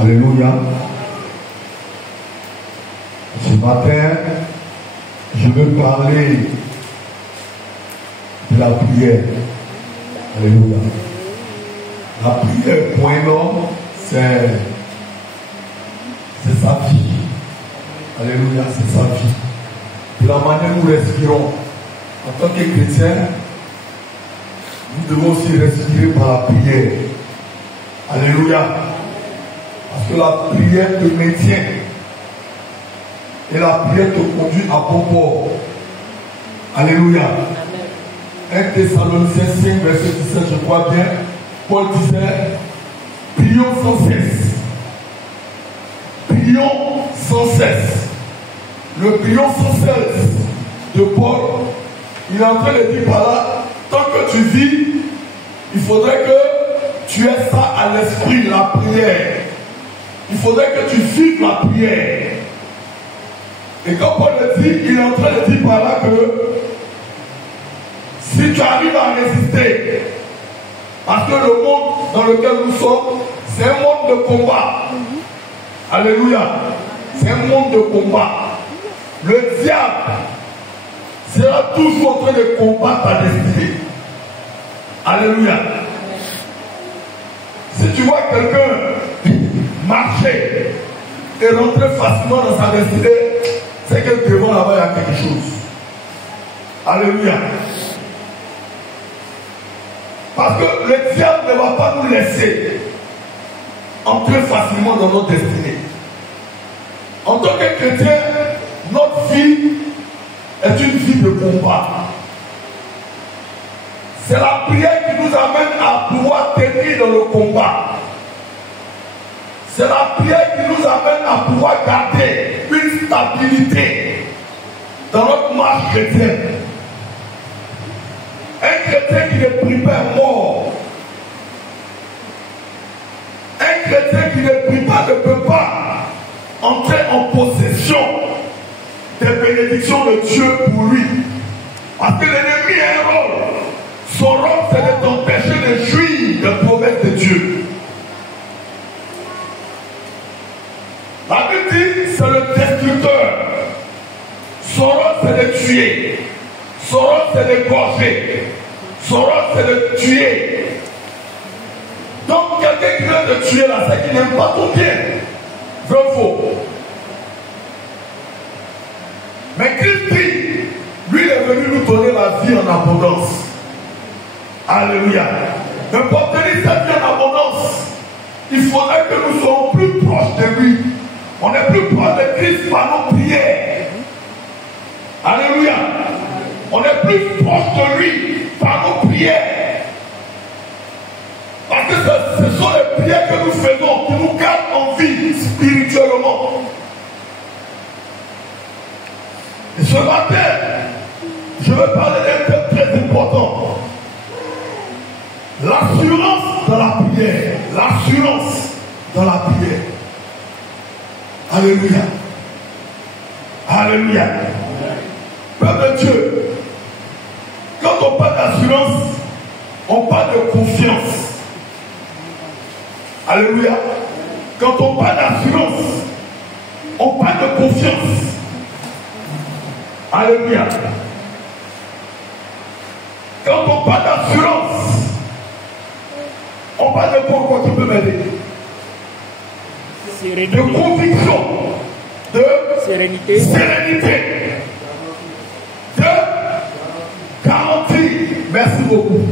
Alléluia. Ce matin, je veux parler de la prière. Alléluia. La prière pour un homme, c'est sa vie. Alléluia, c'est sa vie. De la manière où nous respirons, en tant que chrétiens, nous devons aussi respirer par la prière. Alléluia. Parce que la prière te maintient. Et la prière te conduit à bon port. Alléluia. 1 Thessaloniciens 5, verset 17, je crois bien. Paul disait, prions sans cesse. Prions sans cesse. Le prions sans cesse de Paul, il est en train de dire par là, tant que tu vis, il faudrait que tu aies ça à l'esprit, la prière. Il faudrait que tu vives la prière. Et quand Paul le dit, il est en train de dire par là que si tu arrives à résister, parce que le monde dans lequel nous sommes, c'est un monde de combat. Alléluia. C'est un monde de combat. Le diable sera toujours en train de combattre ta destinée. Alléluia. Si tu vois quelqu'un marcher et rentrer facilement dans sa destinée, c'est que devant là-bas il y a quelque chose. Alléluia. Parce que le diable ne va pas nous laisser entrer facilement dans notre destinée. En tant que chrétien, notre vie est une vie de combat. C'est la prière qui nous amène à pouvoir tenir dans le combat. C'est la prière qui nous amène à pouvoir garder une stabilité dans notre marche chrétienne. Un chrétien qui ne prie pas est mort. Un chrétien qui ne prie pas ne peut pas entrer en possession des bénédictions de Dieu pour lui. Parce que l'ennemi a un rôle. Son rôle, c'est de t'empêcher de jouir des promesses de Dieu. La Bible dit, c'est le destructeur. Son rôle, c'est de tuer. Son rôle, c'est d'égorger. Son rôle, c'est de tuer. Donc, quelqu'un qui vient de tuer là, c'est qu'il n'aime pas ton bien. Vrai ou faux? Mais Christ dit, lui, il est venu nous donner la vie en abondance. Alléluia. Mais pour obtenir cette vie en abondance, il faudrait que nous soyons plus proches de lui. On est plus proche de Christ par nos prières. Alléluia. On est plus proche de lui par nos prières. Parce que ce sont les prières que nous faisons qui nous gardent en vie spirituellement. Et ce matin, je veux parler d'un thème très important. L'assurance dans la prière. L'assurance dans la prière. Alléluia. Alléluia. Peuple de Dieu, quand on parle d'assurance, on parle de confiance. Alléluia. Quand on parle d'assurance, on parle de confiance. Alléluia. Quand on parle d'assurance, on parle de quoi tu peux m'aider? De conviction, de sérénité, de garantie. Merci beaucoup.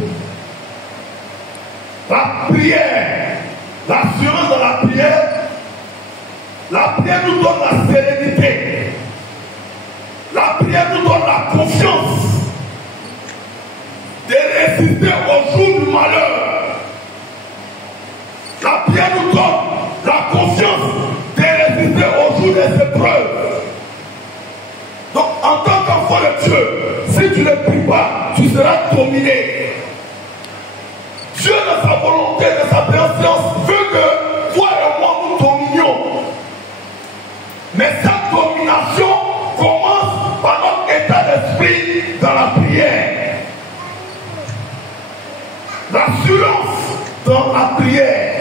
La prière, l'assurance de la prière nous donne la sérénité. La prière nous donne la confiance de résister au jour du malheur. La prière nous donne la confiance de résister au jour des épreuves. Donc, en tant qu'enfant de Dieu, si tu ne pries pas, tu seras dominé. Dieu, de sa volonté, de sa bienséance, veut que toi et moi nous dominions. Mais cette domination commence par notre état d'esprit dans la prière. L'assurance dans la prière.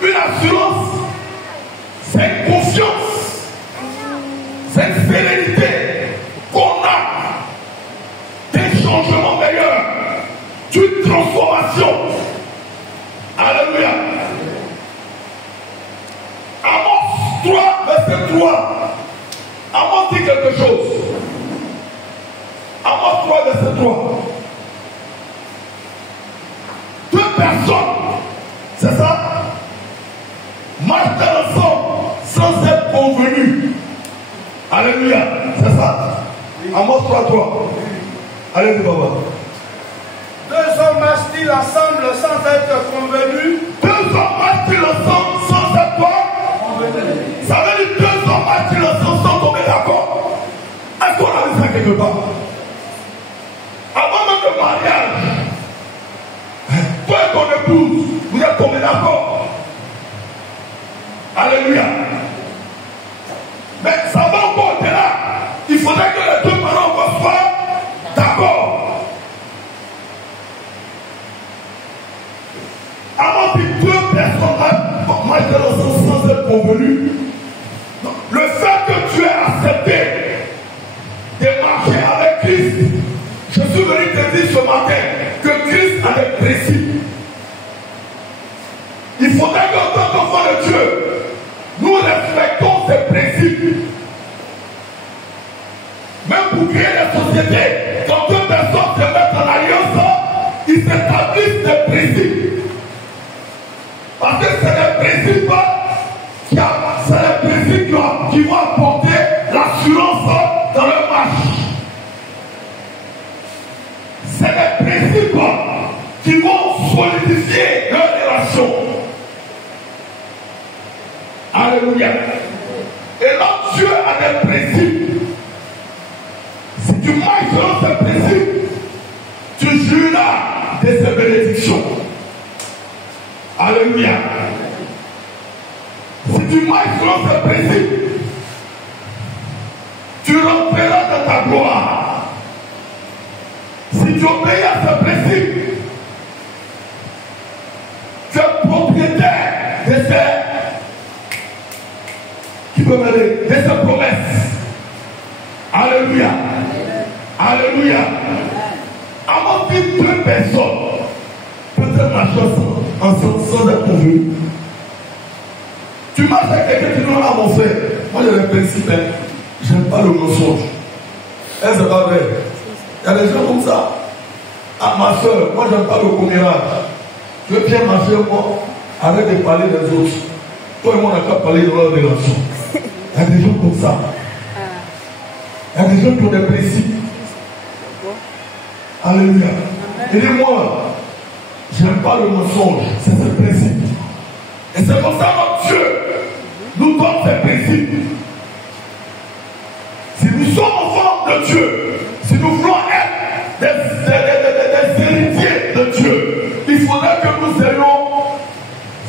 Une assurance, c'est une confiance, c'est une sérénité qu'on a des changements meilleurs, d'une transformation. Alléluia. Amos 3, verset 3. Amos dit quelque chose. Amos 3, verset 3. Deux personnes, c'est ça, marchent ensemble sans être convenus. Alléluia, c'est ça. Amos 3, 3. Allez-y, papa. Deux hommes marchent-ils ensemble sans être convenus? Deux hommes marchent-ils ensemble sans être quoi? Convenus. Ça veut dire deux hommes marchent-ils ensemble sans tomber d'accord? Est-ce qu'on a vu ça quelque part? Avant même le mariage, toi et ton épouse, vous êtes tombés d'accord. Alléluia. Mais ça va encore au-delà. Il faudrait que les deux parents soient d'accord. Avant que deux personnes marchent ensemble sans être convenues, le fait que tu aies accepté de marcher avec Christ, je suis venu te dire ce matin que Christ a des principes. Il faudrait qu'en tant qu'enfant de Dieu, nous respectons ces principes. Même pour créer des sociétés, quand deux personnes se mettent en alliance, ils s'établissent des principes. Parce que c'est les principes qui vont apporter l'assurance dans leur marche. C'est les principes qui vont solidifier leur relation. Alléluia. Et là, Dieu a des principes. Si tu marches selon ces principes, tu jouiras de ces bénédictions. Alléluia. Si tu marches selon ces principes, tu rentreras dans ta gloire. Si tu obéis à ces principes, tu es propriétaire de ces promesses. Alléluia. Alléluia. Avant que deux personnes peut-être marcher ensemble sans être convenus. Tu marches avec quelqu'un qui dit non, mon frère, moi j'ai le principe, j'aime pas le mensonge. Elle c'est pas vrai. Il y a des gens comme ça. Ah, ma soeur, moi j'aime pas le commérage. Je veux bien marcher moi, arrête de parler des autres. Toi et moi on n'a qu'à parler de leur relation. Il y a des gens comme ça. Il y a des gens qui ont des principes. Alléluia. Et dis-moi, j'aime pas le mensonge, c'est ce principe. Et c'est pour ça que Dieu nous donne ces principes. Si nous sommes enfants de Dieu, si nous voulons être des héritiers de Dieu, il faudrait que nous ayons,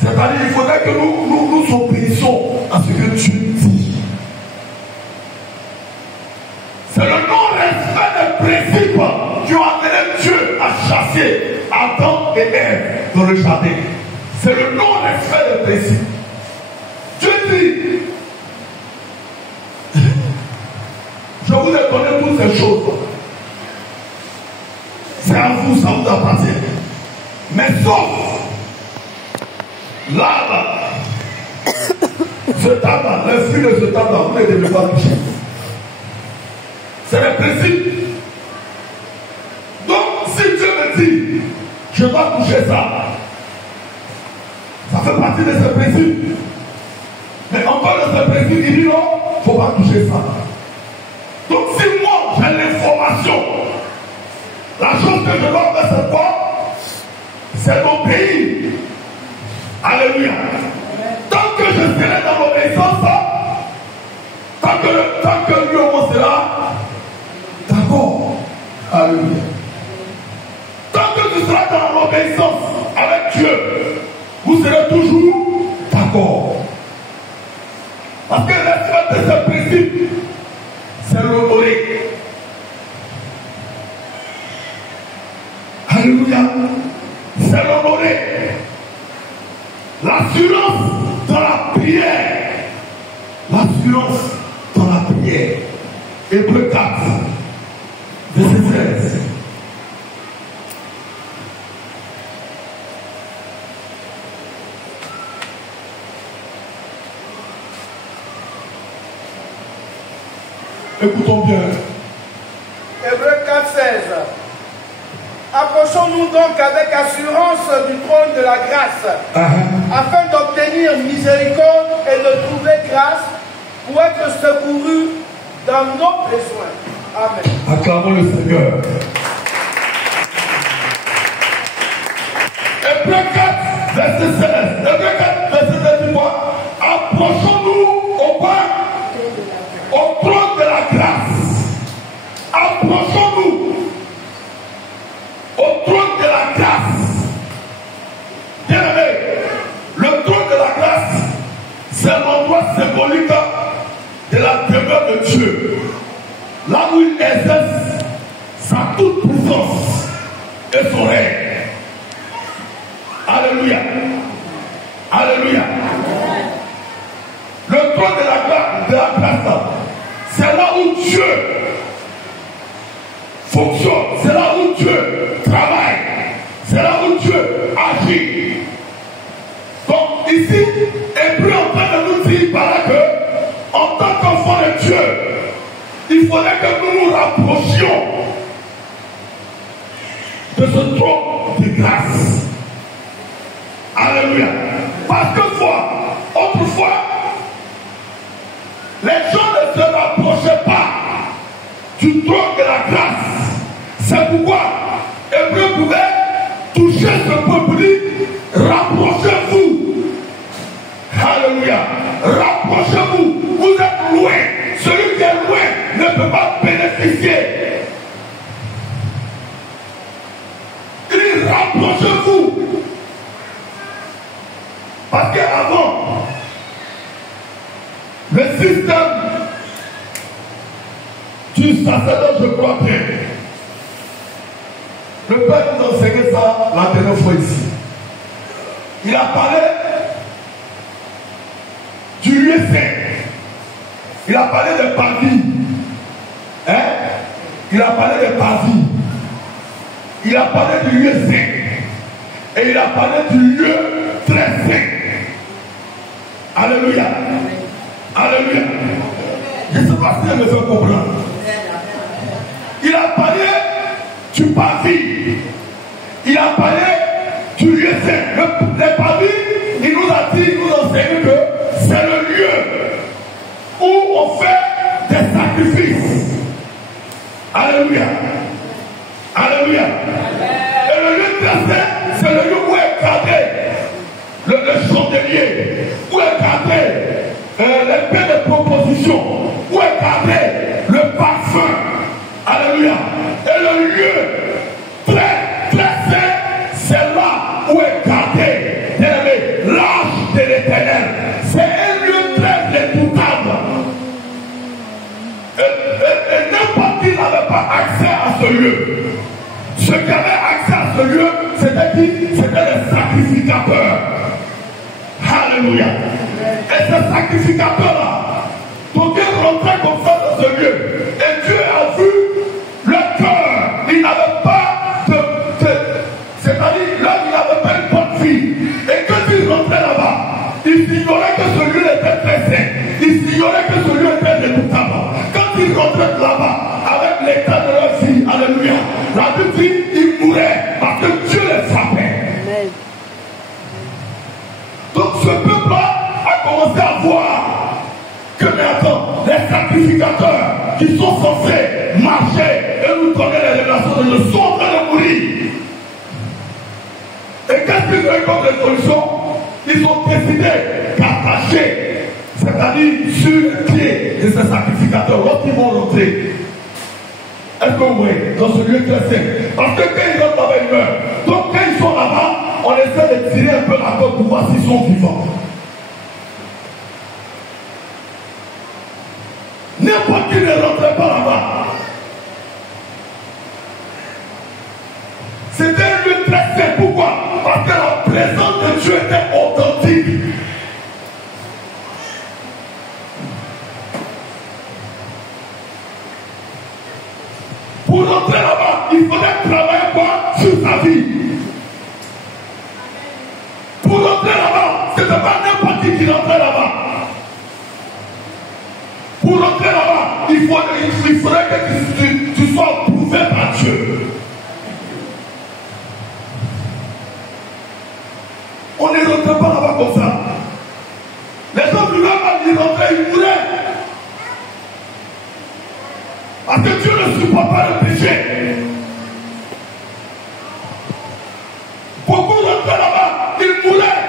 c'est-à-dire il faudrait que nous obéissons à ce que Dieu dit. C'est le non-respect des principes qui ont amené Dieu à chasser Adam et Ève dans le jardin. C'est le non-respect des principes. Dieu dit, je vous ai donné toutes ces choses. C'est à vous, ça vous appartient. Mais sauf l'arbre, ce tabac, le fruit de ce tabac, vous ne devez pas toucher. C'est le principe. Donc, si Dieu me dit, je dois toucher ça, ça fait partie de ce principe. Mais encore de ce principe, il dit non, il ne faut pas toucher ça. Donc, si moi j'ai l'information, la chose que je dois faire, c'est quoi? C'est d'obéir. Alléluia. Tant que je serai dans l'obéissance, tant que lui au monde sera d'accord. Alléluia. Tant que tu seras dans l'obéissance avec Dieu, vous serez toujours d'accord. Parce que l'esprit de ce principe, c'est l'honorer. Alléluia. C'est l'honorer. L'assurance silence dans la prière. Hébreux 4, verset 13. Écoutons bien. Hébreux 4, 16. Approchons-nous donc avec assurance du trône de la grâce, afin d'obtenir miséricorde et de trouver grâce pour être secouru dans nos besoins. Amen. Acclamons le Seigneur. Hébreux 4, verset 16. Hébreux 4, verset 16, dis-moi. Approchons-nous au trône de la grâce. Approchons-nous au trône de la grâce. Bien aimé, le trône de la grâce, c'est l'endroit symbolique de la demeure de Dieu. Là où il exerce sa toute puissance et son règne. Alléluia. Alléluia. Le trône de la grâce, c'est là où Dieu fonctionne, c'est là où Dieu travaille, c'est là où Dieu agit. Donc ici, Hébreu est en train de nous dire par là que, en tant qu'enfant de Dieu, il faudrait que nous nous rapprochions de ce trône de grâce. Alléluia. Parce que autrefois, les gens ne se rapprochaient pas du trône de la grâce. C'est pourquoi Hébreu pouvait toucher ce peuple, dit, rapprochez-vous. Alléluia. Rapprochez-vous. Vous êtes loin. Celui qui est loin ne peut pas bénéficier. Il dit, rapprochez-vous. Parce qu'avant, le système du sacerdoce, je crois bien, le Père nous enseignait ça la dernière fois ici. Il a parlé du lieu saint. Il a parlé des parvis. Hein? Il a parlé des parvis. Il a parlé du lieu saint. Et il a parlé du lieu très saint. Alléluia. Alléluia. Je ne sais pas si elle me fait comprendre. Il a parlé du parvis. Il a parlé du lieu saint. Les parvis, il nous a dit, il nous enseigne que c'est le lieu où on fait des sacrifices. Alléluia. Alléluia. Et le lieu très saint, c'est le lieu où est gardé le chandelier, où est gardé l'épée de proposition, où est gardé le parfum. Alléluia. Et le lieu très, très saint, c'est là où est gardé l'arche de l'Éternel. C'est un lieu très redoutable. Et n'importe qui n'avait pas accès à ce lieu. Ceux qui avaient accès à ce lieu, c'était qui? C'était les sacrificateurs. Alléluia. Et ces sacrificateurs-là, donc ils rentraient comme ça dans ce lieu. Et Dieu a vu le cœur. Il n'avait pas c'est-à-dire là, il n'avait pas une bonne vie. Et quand ils rentraient là-bas, ils ignoraient que ce lieu était très saint. Ils ignoraient que ce lieu était redoutable. Quand ils rentraient là-bas, avec l'état de leur vie, alléluia, la Bible dit, ils mouraient parce que Dieu les frappait. Amen. Donc ce peuple-là a commencé à voir que maintenant, les sacrificateurs qui sont censés marcher et nous donner les révélations de Dieu sont en train de mourir. Et qu'est-ce qu'ils ont eu comme résolution? Ils ont décidé d'attacher, c'est-à-dire sur les pieds de ces sacrificateurs, lorsqu'ils vont rentrer. Est-ce que vous voyez, dans ce lieu très saint? Parce que quand ils rentrent là-bas, ils meurent. Donc quand ils sont là-bas, on essaie de tirer un peu la corde pour voir s'ils sont vivants. N'importe qui ne rentrait pas là-bas. C'était un lieu très saint. Pourquoi? Parce que la présence de Dieu était authentique. Pour rentrer là-bas, il faudrait travailler quoi sur sa vie. Pour rentrer là-bas, ce n'est pas n'importe qui rentrait là-bas. Pour rentrer là-bas, il faudrait que tu sois prouvé par Dieu. On ne rentre pas là-bas comme ça. Les gens du là-bas, ils rentraient, ils mouraient. Parce que Dieu ne supporte pas le péché. Beaucoup rentraient là-bas, ils mouraient.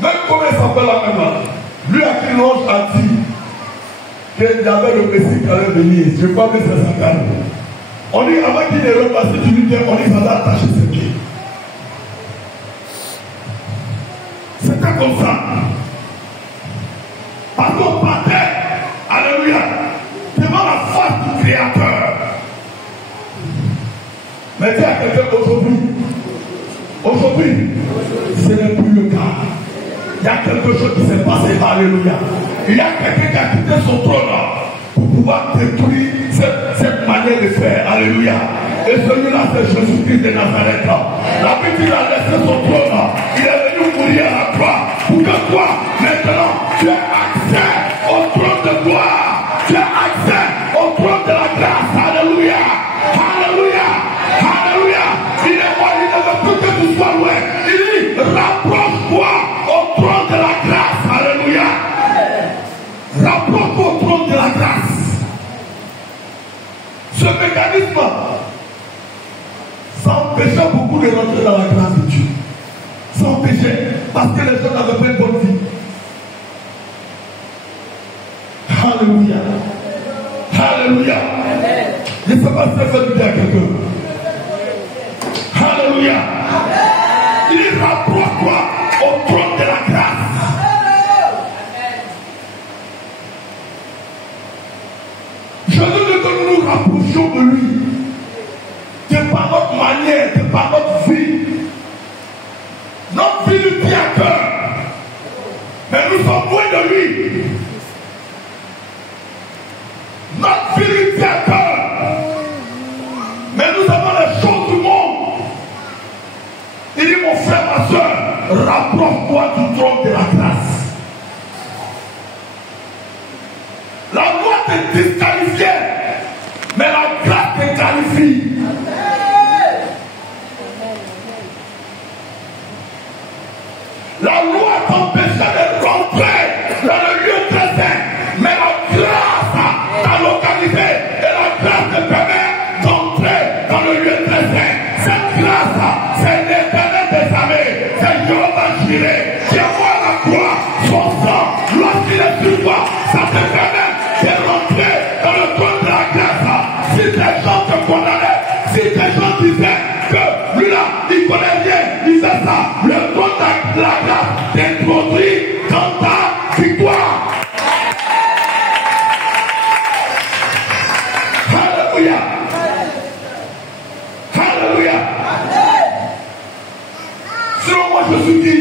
Même comment il s'appelle la même là. Lui à qui l'ange a dit qu'il y avait le Messie qui allait venir. Je crois que c'est ça calme. On dit avant qu'il ne repasse, tu lui dis, on dit ça va attacher ses pieds. C'était comme ça. Parce qu'on partait, alléluia, devant la face du Créateur. Mais dis à quelqu'un aujourd'hui, ce n'est plus le cas. Il y a quelque chose qui s'est passé, alléluia. Il y a quelqu'un qui a quitté son trône pour pouvoir détruire cette manière de faire, alléluia. Et celui-là, c'est Jésus-Christ de Nazareth. La Bible, il a laissé son trône. Il est venu mourir à la croix. Pour que toi, maintenant, tu aies accès au trône de gloire. Tu as accès au trône de la grâce. Alléluia. Alléluia. Alléluia. Il est mort, il ne veut plus que tu sois loin. Il dit, rapproche-toi au trône de la grâce. Alléluia. Rapproche-toi au trône de la grâce. Ce mécanisme, ça empêchait beaucoup de rentrer dans la grâce de Dieu. Ça empêchait parce que les gens n'avaient pas une bonne vie. Alléluia. Alléluia. Je ne sais pas si ça fait du bien à quelqu'un. Alléluia. Il rapproche-toi au trône de la grâce. Je veux que nous nous rapprochions de lui. De par notre manière, de par notre vie. Notre vie lui tient à cœur. Mais nous sommes loin de lui. Notre vie lui tient à cœur. Mais nous avons les choses du monde. Il dit, mon frère, ma soeur, rapproche-toi du trône de la grâce. La loi te disqualifiait, mais la grâce te qualifie. La loi t'empêchait de rentrer dans le lieu très saint, mais la grâce t'a localisé et la grâce te permet d'entrer dans le lieu très saint. Cette grâce, c'est l'Éternel des armées, c'est Jéhovah Jireh qui envoie à la croix son sang, lorsqu'il est sur toi, ça te permet de rentrer dans le trône de la grâce. Si les gens te condamnaient, si les gens disaient que lui là, il connaît rien, il fait ça, le trône de la grâce t'introduit dans ta victoire. Alléluia. Alléluia. Selon moi, je suis qui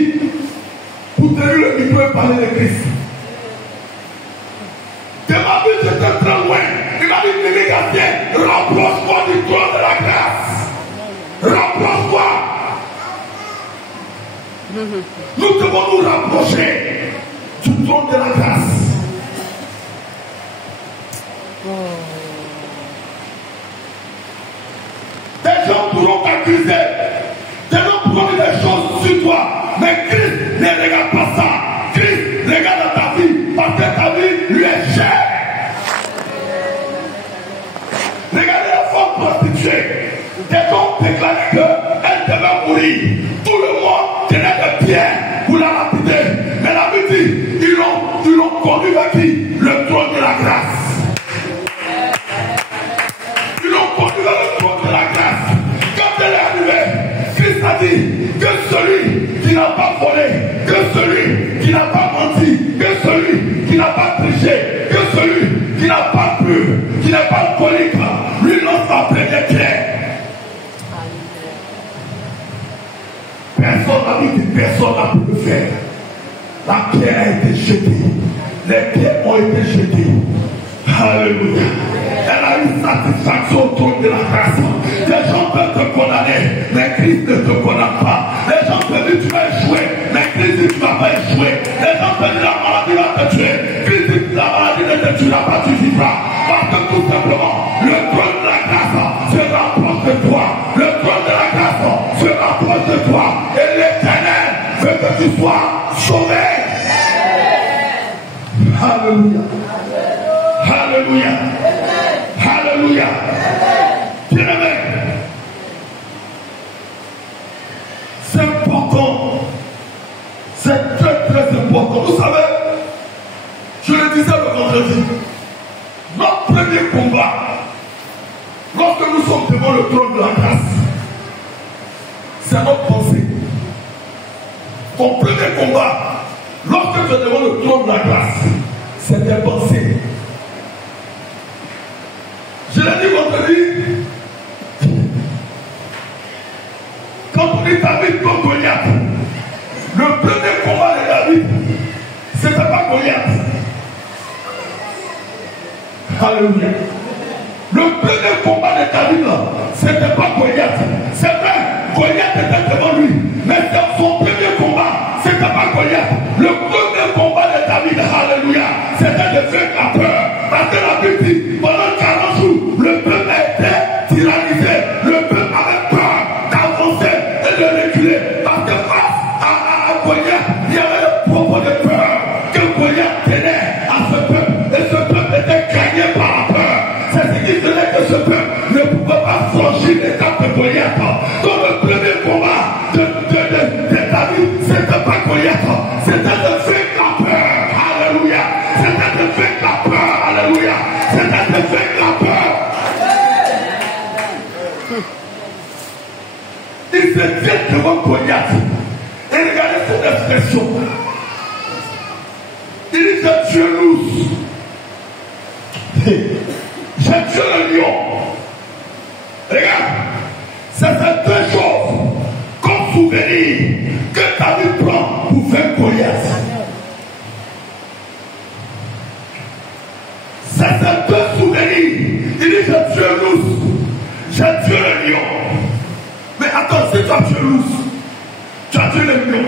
pour tenir le micro et parler de Christ. De ma vie, j'étais très loin. Il m'a dit, Nénégatien, rapproche-toi du trône de la grâce. Rapproche-toi. Nous devons nous rapprocher du trône de la grâce. Des gens pourront t'accuser. Des gens pourront dire des choses sur toi. Mais Christ ne regarde pas ça. Christ regarde ta vie. Parce que ta vie lui est chère. Regardez la femme prostituée. Des gens ont déclaré qu'elle devait mourir. Tout le monde tenait des pierres pour la lapider. Mais la Bible dit, ils l'ont conduit vers qui? Le trône de la grâce. Ils l'ont conduit vers le trône de la grâce. Quand elle est arrivée, Christ a dit que celui qui n'a pas volé, que celui qui n'a pas menti, que celui qui n'a pas triché, que celui qui n'a pas bu, qui n'est pas alcoolique, lui lance la première pierre. Personne n'a dit que personne n'a pu le faire. La pierre a été jetée. Les pierres ont été jetées. Alléluia. une satisfaction autour de la grâce. Les gens peuvent te condamner, mais Christ ne te condamne pas. Les gens peuvent dire tu vas échouer, mais Christ dit tu ne vas pas échouer. Les gens peuvent dire la maladie va te tuer. Christ dit la maladie ne te tuera pas, tu vivras. Parce que tout simplement, le trône de la grâce se rapproche de toi. Le trône de la grâce se rapproche de toi. Et l'Éternel veut que tu sois sauvé. Alléluia. Alléluia. Alléluia. Bien-aimé, c'est important. C'est très très important. Vous savez, je le disais le vendredi, notre premier combat, lorsque nous sommes devant le trône de la grâce, c'est notre pensée. Ton premier combat, lorsque tu es devant le trône de la grâce, c'est tes pensées. Je l'ai dit vendredi, quand on dit David contre Goliath, le premier combat de David, c'était pas Goliath. Alléluia. Le premier combat de David, c'était pas Goliath. C'est vrai, Goliath était devant lui, mais son premier combat, c'était pas Goliath. Le premier combat de David, alléluia, c'était de faire la peur. Parce que la Bible dit, pendant 40 jours, le peuple était tyrannisé. Le peuple avait peur d'avancer et de reculer. Parce que face à Goliath, il y avait le propos de peur que Goliath tenait à ce peuple. Et ce peuple était gagné par la peur. C'est ce qui faisait que ce peuple ne pouvait pas franchir l'étape de Goliath. Donc le premier combat de David, c'était pas Goliath, c'était de vaincre la peur. Alléluia. C'était de vaincre la peur. Alléluia. C'était de vaincre la peur. Il se tient devant Goliath. Et regardez cette expression. Il dit je Dieu nous. J'ai tué le lion. Regarde, c'est ces deux choses comme souvenir que David prend pour faire Goliath. C'est ces deux souvenirs. Il dit j'ai tué l'ours, j'ai tué le lion. Mais attends, si tu as tué l'ours, tu as tué le lion.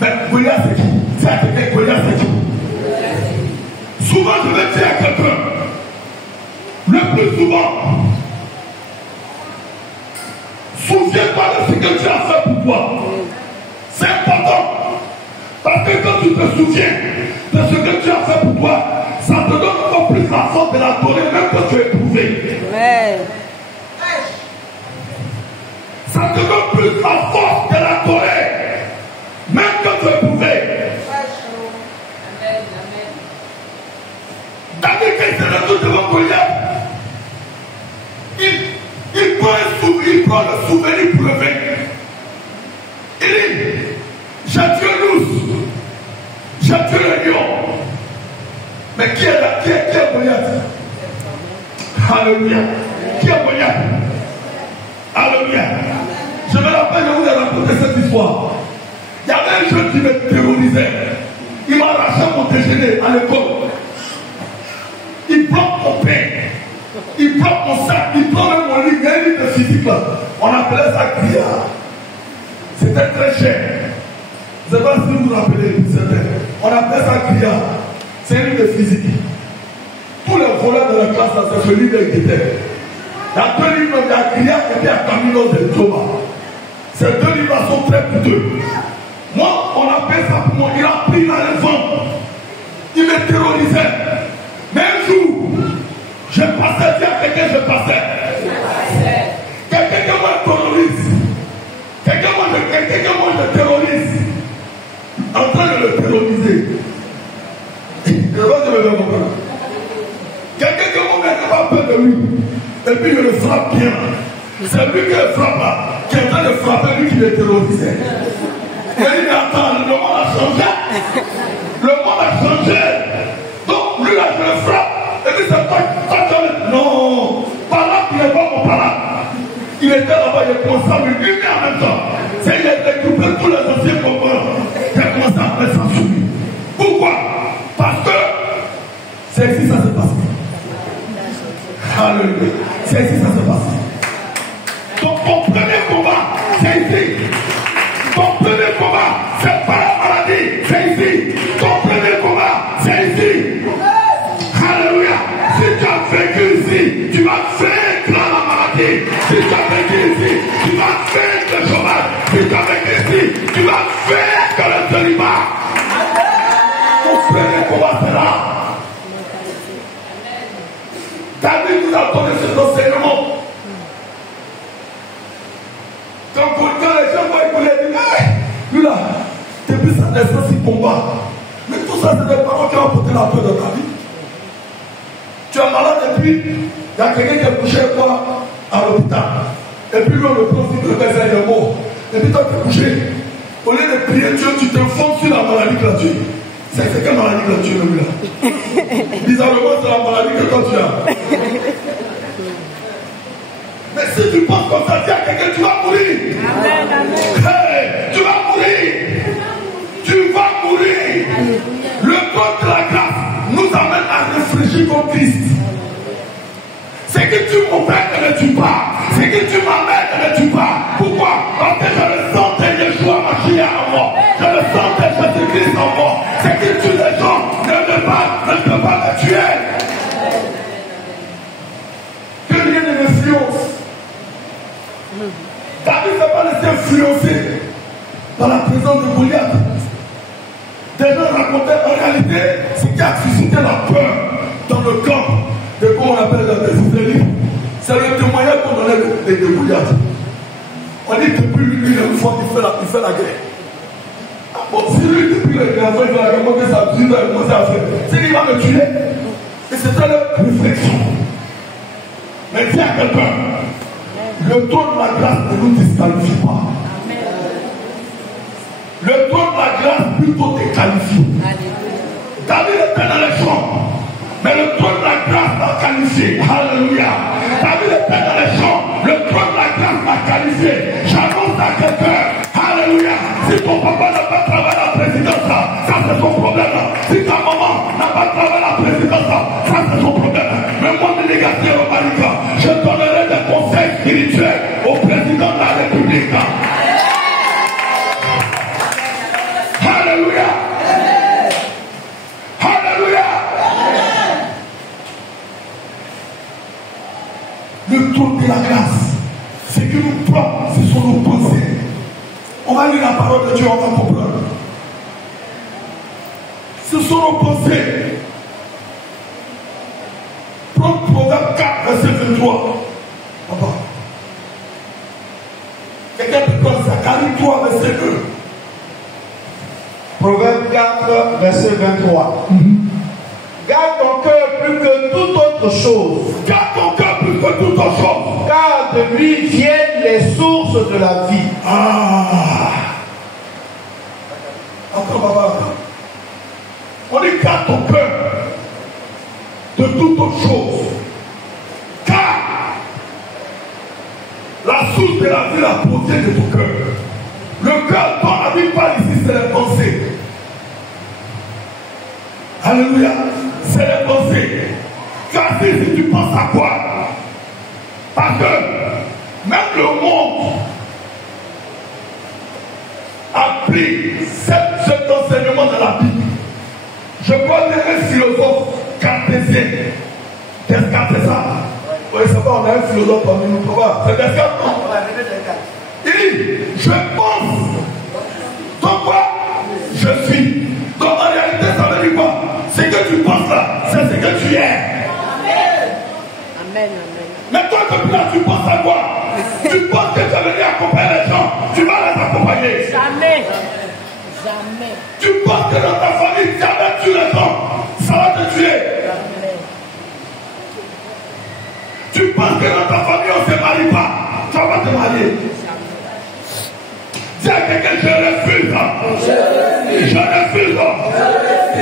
Mais Goliath c'est qui? C'est à quelqu'un, Goliath c'est qui? Souvent je vais dire à quelqu'un, le plus souvent, souviens-toi de ce que tu as fait pour toi. C'est important. Parce que quand tu te souviens de ce que tu as fait pour toi, ça te donne encore plus la force de l'adorer même quand tu es éprouvé. Amen. Ça te donne plus la force de l'adorer même quand tu es éprouvé. David, quand il se retrouve devant Goliath, il prend le souvenir pour le vaincre. Il dit, j'ai tué l'ours, j'ai tué le lion. Mais qui est là? Qui est Goliath? Alléluia. Qui est Goliath? Alléluia. Je me rappelle, je vous ai raconté cette histoire. Il y avait un jeune qui me terrorisait. Il m'a arraché mon déjeuner à l'école. Il bloque mon pain. Il bloque mon sac. Il prend même mon lit. Il y a un lit de physique là. On appelait ça grillard. C'était très cher. Je ne sais pas si vous vous rappelez. On appelait ça grillard. C'est un livre de physique. Tous les voleurs de la classe, c'est ce livre qui était. Il y a deux livres, il y a grillard et puis il y a Camino de Thomas. Ces deux livres sont très coûteux. Moi, on appelle ça pour moi. Il a pris la leçon. Il me terrorisait. Mais un jour, je passais, dis à quelqu'un, je passais. Quelqu'un me terrorise. Quelqu'un me terrorise. En train de le terroriser. Je vois que je me comprendre. Quelqu'un qui n'a pas peur de lui. Et puis il le frappe bien. C'est lui qui le frappe, qui est en train de frapper lui qui le terrorisait. Et il dit, attends, le monde a changé. Le monde a changé. Donc lui là, je le frappe. Et puis c'est toi, non, par là, il n'est pas mon par là. Il était là-bas, il est commencé à me humilier en même temps. C'est il a découpé tous les anciens combattants. Il a commencé à faire ça sur lui. Pourquoi? Parce que c'est ici ça se passe. Alléluia. C'est ici que ça se passe. Donc ton premier combat, c'est ici. Ton premier combat, c'est pas la maladie, c'est ici. Ton premier combat, c'est ici. Alléluia. Si tu as vécu ici, tu vas vaincre la maladie. Si tu as vécu ici, tu vas vaincre le chômage. Si tu as vécu ici, tu vas vaincre le célibat. Ton premier combat, c'est là. David nous a donné cet enseignement. Quand les gens voient qu'il est dit, lui là, depuis sa naissance, il combat. Mais tout ça, c'est des paroles qui ont apporté la paix dans ta vie. Tu es malade et puis, il y a quelqu'un qui est couché quoi à l'hôpital. Et puis lui, on le prend, il le met, il est mort. Et puis toi, tu es couché. Au lieu de prier Dieu, tu te fonds sur la maladie gratuite. C'est quelle maladie gratuite, lui là? Bizarrement, c'est la maladie que toi tu as. Mais si tu penses comme ça, dis à quelqu'un, tu vas mourir. Amen, amen. Hey, tu vas mourir. Tu vas mourir. Le code de la grâce nous amène à réfléchir comme Christ. C'est que tu m'offres, ne tue pas. C'est que tu m'amènes, ne tue pas. Pourquoi? Parce que je le sentais Yeshua Mashiach en moi. Je le sentais Jésus-Christ en moi. C'est que tu les gens ne peux pas me tuer. Que rien ne m'influence. David ne s'est pas laissé influencer par la présence de Goliath. Des gens racontaient en réalité ce qui a suscité la peur dans le camp de comment on appelle les Israélites. C'est le témoignage qu'on donnait de Goliath. On dit depuis lui, une fois qu'il fait la guerre. Bon, si lui, depuis le grand frère, il a remonté sa vie, il a commencé à faire. C'est qu'il va me tuer. Et c'était leur réflexion. Mais dis à quelqu'un, le don de la grâce ne nous disqualifie pas. Le don de la grâce plutôt te qualifie. David était dans les champs, mais le don de la grâce m'a qualifié. Alléluia. David était dans les champs, le don de la grâce m'a qualifié. J'annonce à quelqu'un, alléluia. Si ton papa n'a pas travaillé à la présidence, ça c'est son problème. Si ta maman n'a pas travaillé à la présidence, ça c'est son problème. Mais moi, délégation romanique, je donnerai des conseils spirituels au président de la République. Alléluia. Alléluia. Le tour de la grâce, c'est que nous prenons, ce sont nos pensées. On va lire la parole de Dieu, on va comprendre. Ce sont nos pensées. Proverbe 4, verset 23. Papa. Quelqu'un peut prendre Zacharie 3, verset 2. Proverbe 4, verset 23. Garde ton cœur plus que toute autre chose. Garde ton cœur plus que toute autre chose. Car de lui viennent les sources de la vie. Attends, papa. On dit garde ton cœur de toute autre chose. Car la source de la vie la provient de ton cœur. Le cœur dont la vie parle ici, c'est les pensées. Alléluia. C'est les pensées. Car si tu penses à quoi? Parce que même le monde a pris cet enseignement de la Bible. Je connais un philosophe cartésien. Descartes, c'est ça? Oui, c'est pas, on a un philosophe parmi nous. C'est Descartes, non? Il dit, je pense. Donc quoi? Je suis. Donc en réalité, ça veut dire quoi? Ce que tu penses là, c'est ce que tu es. Amen. Amen. Mais toi, depuis là, tu penses à quoi? Tu penses que tu vas venir accompagner les gens. Tu vas les accompagner. Jamais. Jamais. Tu penses que dans ta famille, jamais tu les gens. Ça va te tuer. Jamais. Tu penses que dans ta famille, on ne se marie pas. Ça va te marier. Dis à quelqu'un, je refuse. Je refuse.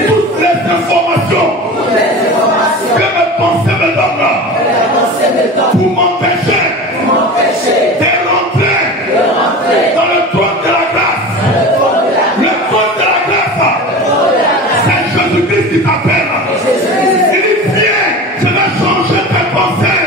Toutes les informations que mes pensées me donnent pour m'empêcher de rentrer dans le trône de la grâce. Le trône de la grâce, c'est Jésus-Christ qui t'appelle. Il dit, viens, je vais changer tes pensées.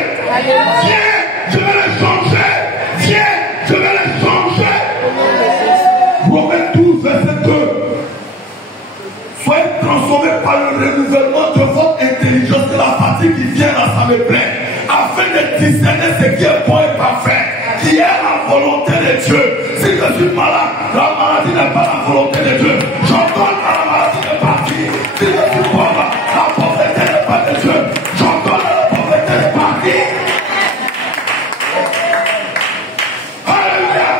transformé par le renouvellement de votre intelligence, que la fatigue qui vient là, ça me plaît, afin de discerner ce qui est bon et parfait, qui est la volonté de Dieu. Si je suis malade, la maladie n'est pas la volonté de Dieu. J'entends à la maladie de partir. Si je suis pauvre, la pauvreté n'est pas de Dieu. J'entends à la pauvreté de partir. Alléluia.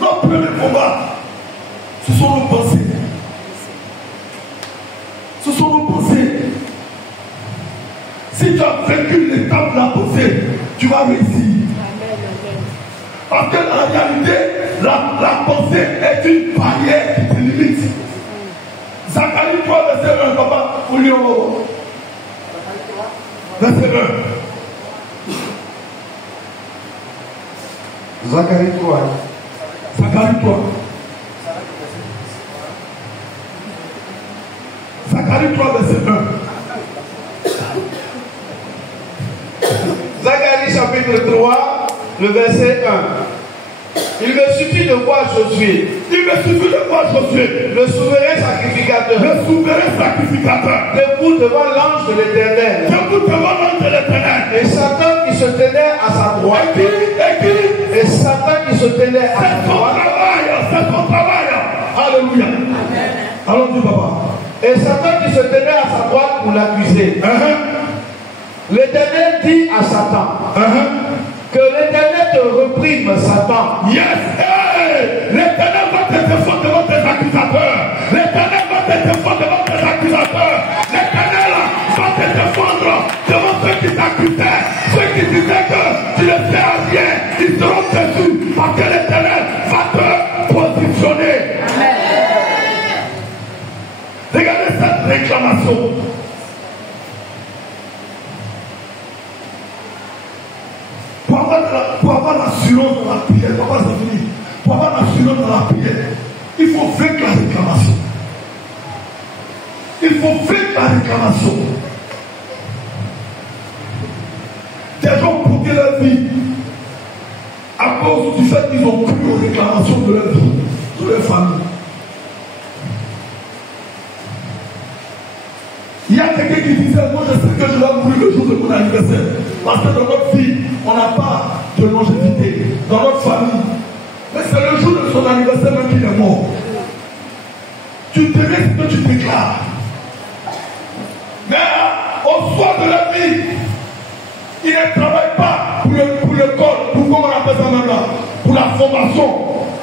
Notre premier combat, ce sont nos pensées. Ce sont nos pensées. Si tu as vaincu l'étape de la pensée, tu vas réussir. Parce que en réalité, la pensée est une barrière qui te limite. Zacharie 3, verset 1, papa, vous lisez au verset 1. Zacharie 3. Zacharie 3. Zacharie 3, verset 1. Zacharie chapitre 3, le verset 1. Il me suffit de voir Josué. Il me suffit de voir Josué, le souverain sacrificateur. Le souverain sacrificateur. Debout devant l'ange de l'Éternel. Debout devant l'ange de l'Éternel. Et Satan qui se tenait à sa droite. Et Satan qui se tenait à sa droite. C'est son travail. Alléluia. Allons-y, papa. Et Satan qui se tenait à sa droite pour l'accuser. L'Éternel dit à Satan. Que l'Éternel te reprime, Satan. Yes, hey! L'Éternel va te défendre devant tes accusateurs. L'Éternel va te défendre devant tes accusateurs. L'Éternel va te défendre devant ceux qui t'accusaient. Ceux qui disaient que tu ne fais rien, ils seront déçus parce que l'Éternel va te positionner. Regardez cette réclamation. Pour avoir l'assurance dans la prière, papa, c'est fini. Pour avoir l'assurance dans la prière, il faut vaincre la réclamation. Il faut vaincre la réclamation. Des gens bloqué leur vie à cause du fait qu'ils ont cru aux réclamations de leur vie, de leur famille. Il y a quelqu'un qui disait, moi je sais que je vais mourir le jour de mon anniversaire. Parce que dans notre vie, on n'a pas de longévité. Dans notre famille. Mais c'est le jour de son anniversaire même qu'il est mort. Tu dirais ce que tu déclares. Mais au soir de la vie, il ne travaille pas pour l'école, pour comment on appelle ça même là, pour la formation,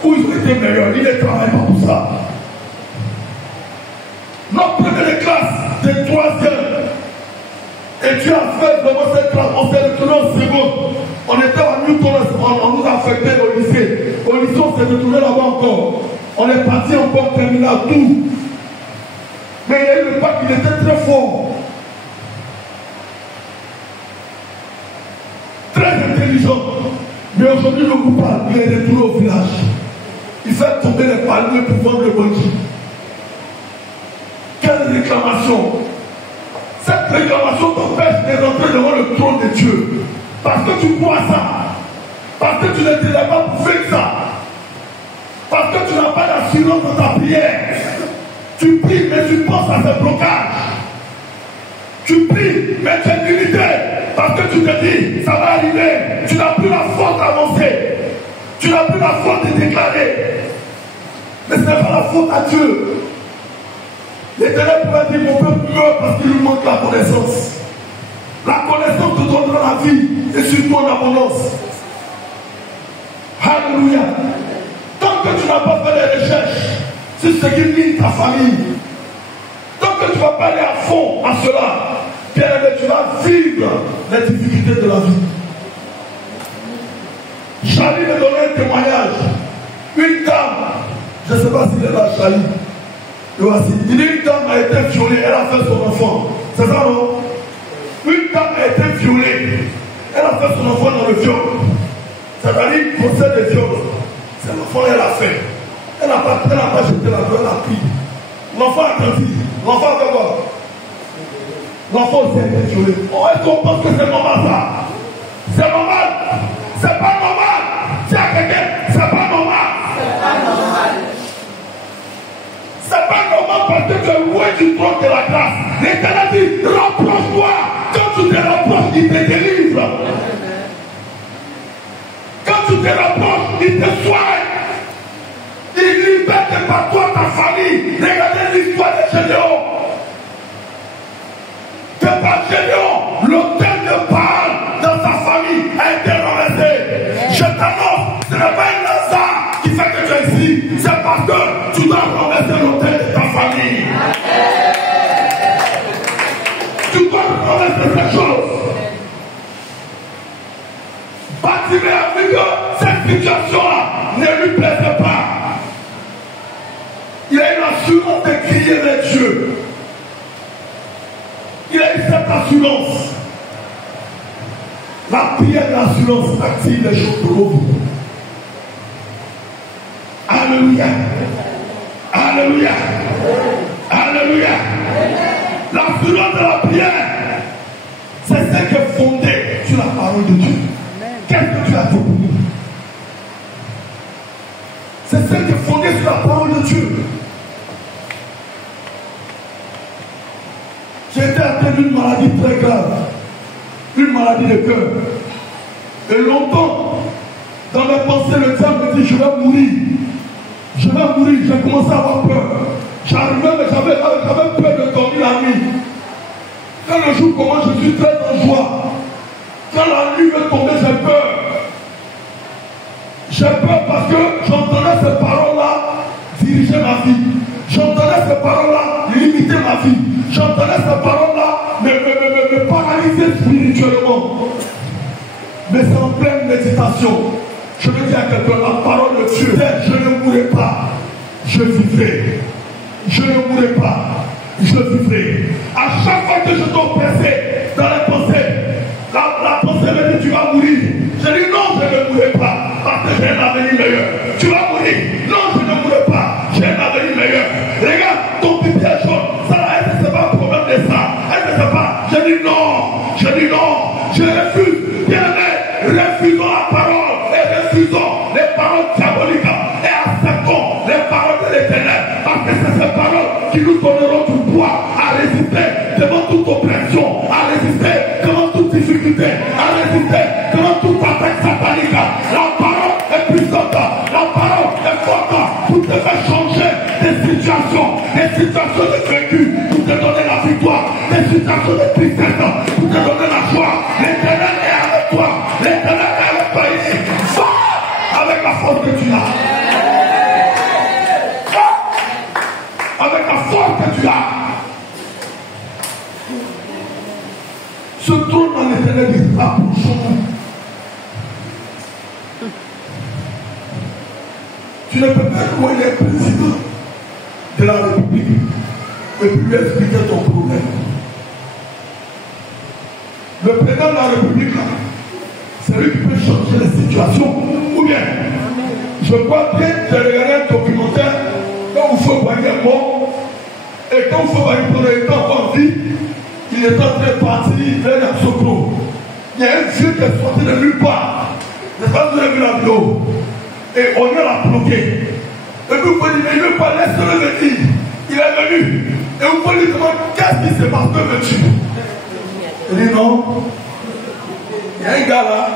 où ils ont été meilleurs. Il ne travaille pas pour ça. Notre première classe de 3e, et tu as fait vraiment cette classe, on s'est retourné en seconde. On était à Newton, on nous a affecté au lycée. Au lycée, on s'est retourné là-bas encore. On est parti encore terminal tout. Mais il y a eu le bac, il était très fort. Très intelligent. Mais aujourd'hui, le coupable, il est retourné au village. Il fait tomber les palmiers pour vendre le bungee. Quelle réclamation! Cette réclamation t'empêche de rentrer devant le trône de Dieu. Parce que tu crois ça. Parce que tu ne t'es pas pour faire ça. Parce que tu n'as pas d'assurance dans ta prière. Tu pries, mais tu penses à ce blocage. Tu pries, mais tu es limité. Parce que tu te dis, ça va arriver. Tu n'as plus la force d'avancer. Tu n'as plus la force de déclarer. Mais ce n'est pas la faute à Dieu. L'Éternel pourrait dire, mon peuple meurt parce qu'il lui manque la connaissance. La connaissance te donnera la vie et surtout en abondance. Alléluia. Tant que tu n'as pas fait des recherches sur ce qui mine ta famille, tant que tu ne vas pas aller à fond à cela, bien aimé, tu vas vivre les difficultés de la vie. Charlie me donnait un témoignage. Une dame, je ne sais pas s'il est là, Charlie. Il dit une dame a été violée, elle a fait son enfant. C'est ça, non? Une dame a été violée, elle a fait son enfant dans le viol. C'est-à-dire procès de viol. C'est l'enfant qu'elle a fait. Elle n'a pas jeté la gueule, elle a pris. L'enfant a grandi. L'enfant a fait quoi? L'enfant aussi a été violé. Oh, est-ce qu'on pense que c'est normal ça? C'est normal? C'est pas normal. C'est à quelqu'un, c'est pas normal. C'est pas normal. Comment parce que tu es loin du trône de la grâce. L'Éternel dit, rapproche-toi. Quand tu te rapproches, il te délivre. Quand tu te rapproches, il te soigne. Il libère par toi ta famille. Regardez l'histoire de Gédéon. De par Gédéon, l'autel de Baal dans sa famille a été renversé. Je t'annonce, ce n'est pas un hasard qui fait que tu es ici. C'est parce que tu dois renverser l'autel de ta famille. Tu dois renverser cette chose. Bartimée a vu que cette situation-là ne lui plaisait pas. Il a eu l'assurance de crier vers Dieu. Il a eu cette assurance. La prière de l'assurance active les choses pour vous. Alléluia. Alléluia. Alléluia. L'assurance de la prière, c'est ce qui est fondé sur la parole de Dieu. Qu'est-ce que tu as fait pour nous? C'est ce qui est fondé sur la parole de Dieu. J'ai été atteint d'une maladie très grave, une maladie de cœur. Et longtemps, dans mes pensées, le diable me dit, je vais mourir. Je vais mourir. J'ai commencé à avoir peur. J'arrivais, mais j'avais peur de dormir la nuit. Quand le jour commence, je suis très en joie. Quand la nuit veut tomber, j'ai peur. J'ai peur parce que j'entendais ces paroles-là diriger ma vie. J'entendais ces paroles-là limiter ma vie. J'entendais ces paroles-là me paralyser spirituellement. Mais c'est en pleine méditation. Je veux dire à quelqu'un, la parole de Dieu, je ne mourrai pas, je vivrai. Je ne mourrai pas, je vivrai. À chaque fois que je dois penser dans les pensées, la pensée me dit tu vas mourir. Je dis non, je ne mourrai pas, parce que j'ai un avenir meilleur. Tu vas mourir. Non, je ne mourrai pas, j'ai un avenir meilleur. Regarde, ton pipi est jaune. Ça là, est-ce que c'est pas un problème de ça? Est-ce que c'est pas? Je dis non, je refuse. Bien-aimé, refusons la parole et refusons les paroles diaboliques et acceptons les paroles de l'Éternel. Parce que c'est ces paroles qui nous donneront du poids à résister devant toute oppression, à résister devant toute difficulté, à résister devant toute attaque satanique. La parole est puissante, la parole est forte pour te faire changer des situations de vécu, pour te donner la victoire, des situations de tristesse, pour te donner la joie. L'Éternel est avec toi, l'Éternel est avec toi ici. Va avec la force que tu as. Avec la force que tu as. Ce trône dans l'Éternel dit approchons-nous. Tu ne peux pas louer les présidents de la République et puis lui expliquer ton problème. Le président de la République, c'est lui qui peut changer les situations. Ou bien, je crois bien de regarder un documentaire quand il faut voir un mort et quand il faut voir pendant le temps en vie, il est en train de partir vers la Sokro. Il y a un vieux qui est sorti de nulle part. Je ne sais pas si vous avez vu la vidéo. Et on l'a bloqué. Et vous pouvez dire, il ne veut pas laisser-le venir. Il est venu. Et vous pouvez lui demander, qu'est-ce qui se passe, que veux-tu? Il dit non. Il y a un gars là,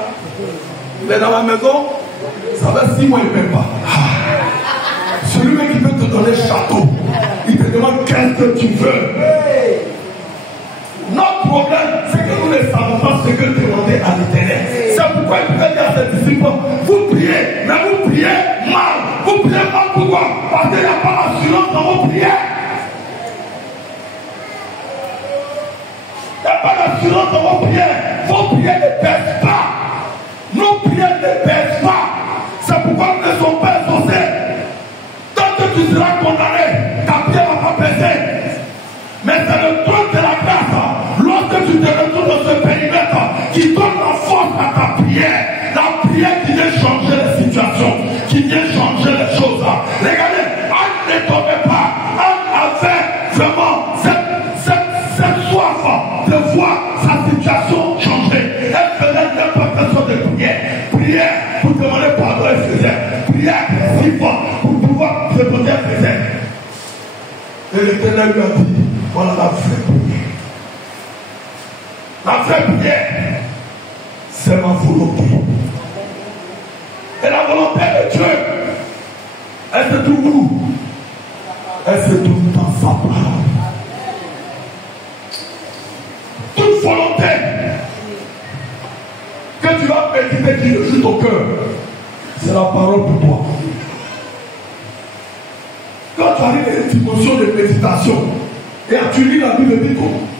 il est dans la maison, ça fait 6 mois, il ne paie pas. Celui qui veut te donner le château, il te demande qu'est-ce que tu veux. Notre problème, c'est que nous ne savons pas ce que demander à l'Éternel. C'est pourquoi il peut dire à ses disciples, vous priez, mais vous priez mal. Vous priez mal pourquoi? Parce qu'il n'y a pas d'assurance dans vos prières. Il n'y a pas d'assurance dans vos prières. Vos prières ne baissent pas. Nos prières ne baissent pas. C'est pourquoi nous ne sommes pas exaucés. Tant que tu seras condamné, ta prière ne va pas baisser. Mais c'est le trône de la grâce. Lorsque tu te retrouves dans ce périmètre qui donne la force à ta prière, la prière qui vient changer les situations, qui vient changer les choses. Regardez, Anne ne tombait pas. Anne avait vraiment cette soif de voir sa situation changer. Elle faisait n'importe sorte de prière. Prière pour demander pardon, elle faisait. Prière agressive pour pouvoir se donner, elle faisait. Et l'Éternel lui a dit, voilà la vraie prière. La vraie prière, c'est ma volonté. Et la volonté de Dieu, elle se trouve où? Elle se trouve dans sa parole. Toute volonté que tu vas méditer qui le joue au cœur, c'est la parole pour toi. Quand tu arrives à une dimension de méditation et tu lis la Bible,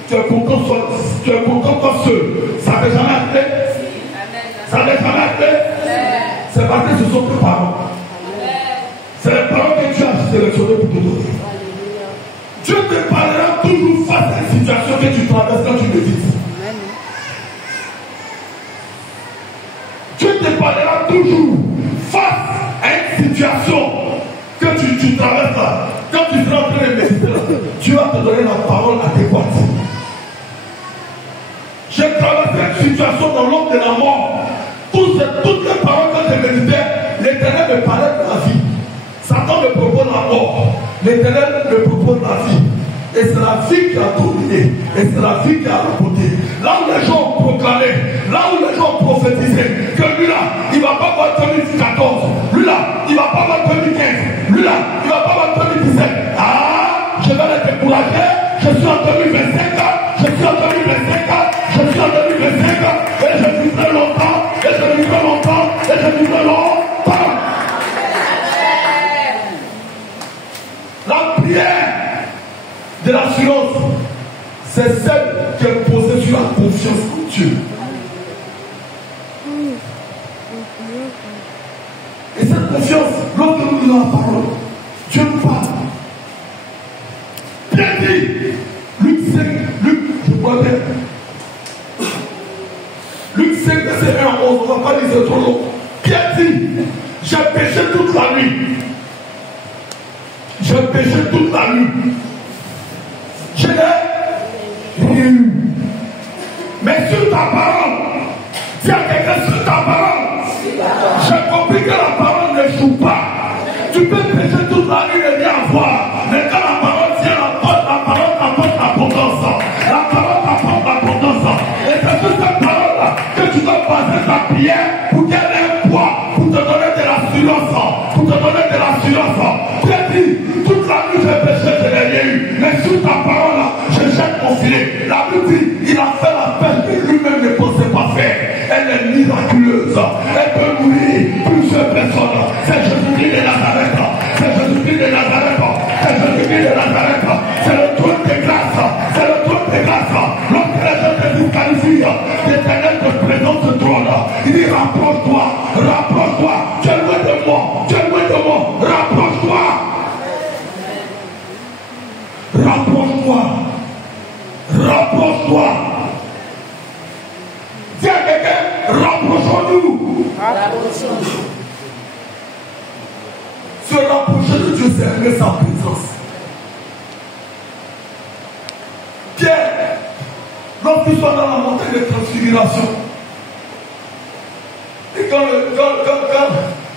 tu es content toi seul. Ça t'est jamais arrivé? Ça t'est jamais arrivé? C'est parce que ce sont tes paroles. C'est les paroles que tu as sélectionnées pour te donner. Dieu te parlera toujours face à une situation que tu traverses quand tu médites. Dieu te parlera toujours face à une situation que tu traverses là. Quand tu seras en train de méditer là, Dieu va te donner la parole adéquate. J'ai traversé une situation dans l'ombre de la mort. Toutes les paroles que j'ai méditées, l'Éternel me parlait de la vie. Satan me propose la mort. L'Éternel me propose la vie. Et c'est la vie qui a dominé. Et c'est la vie qui a rapporté. Là où les gens ont proclamé, là où les gens ont prophétisé, que lui là, il ne va pas voir 2014. Lui là, il ne va pas voir 2015. Lui là, il ne va pas voir 2017. Ah, je vais les décourager. Je suis en 2025. Je suis en 2025. Je suis en 2025. Et je vivrai longtemps. Et je vivrai longtemps. Et je vivrai longtemps. La prière de l'assurance, c'est celle qui est posée sur la confiance en Dieu. Et cette confiance, lorsque nous lisons la parole, Dieu nous parle. Bien dit, Luc 5, je crois bien. Luc 5, verset 1 à 11, on ne va pas lire trop long. Pierre dit, j'ai péché toute la nuit. J'ai péché toute la nuit. Je n'ai rien eu. Mais sur ta parole, dis à quelqu'un sur ta parole. J'ai compris que la parole ne joue pas. Tu peux pécher toute la nuit et rien avoir. Mais quand la parole vient, la parole apporte l'abondance. La parole apporte l'abondance. Et c'est sur cette parole-là que tu dois passer ta prière pour qu'elle ait un poids, pour te donner de l'assurance. Pour te donner de l'assurance. Tu as dit, toute la nuit j'ai péché, je n'ai rien eu. Mais sur ta parole, je jette mon filet. La Bible dit, il a fait la pêche que lui-même ne pensait pas faire. Elle est miraculeuse. Elle peut nourrir plusieurs personnes. C'est Jésus-Christ de Nazareth. C'est Jésus-Christ de Nazareth. C'est Jésus-Christ de Nazareth. C'est le trône de grâce. C'est le trône de grâce. Lorsque les gens te disqualifient, l'Éternel te présente ce trône. Il dit, rapproche-toi. Rapproche-toi. Tu es loin de moi. Tu es loin de moi. Rapproche-toi. Rapproche-toi. Rapproche-toi. Dis à quelqu'un, rapprochons-nous. Rapprochons-nous. Se rapprocher de Dieu, c'est aimer sa présence. Pierre, lorsqu'ils sont dans la montagne de transfiguration, et quand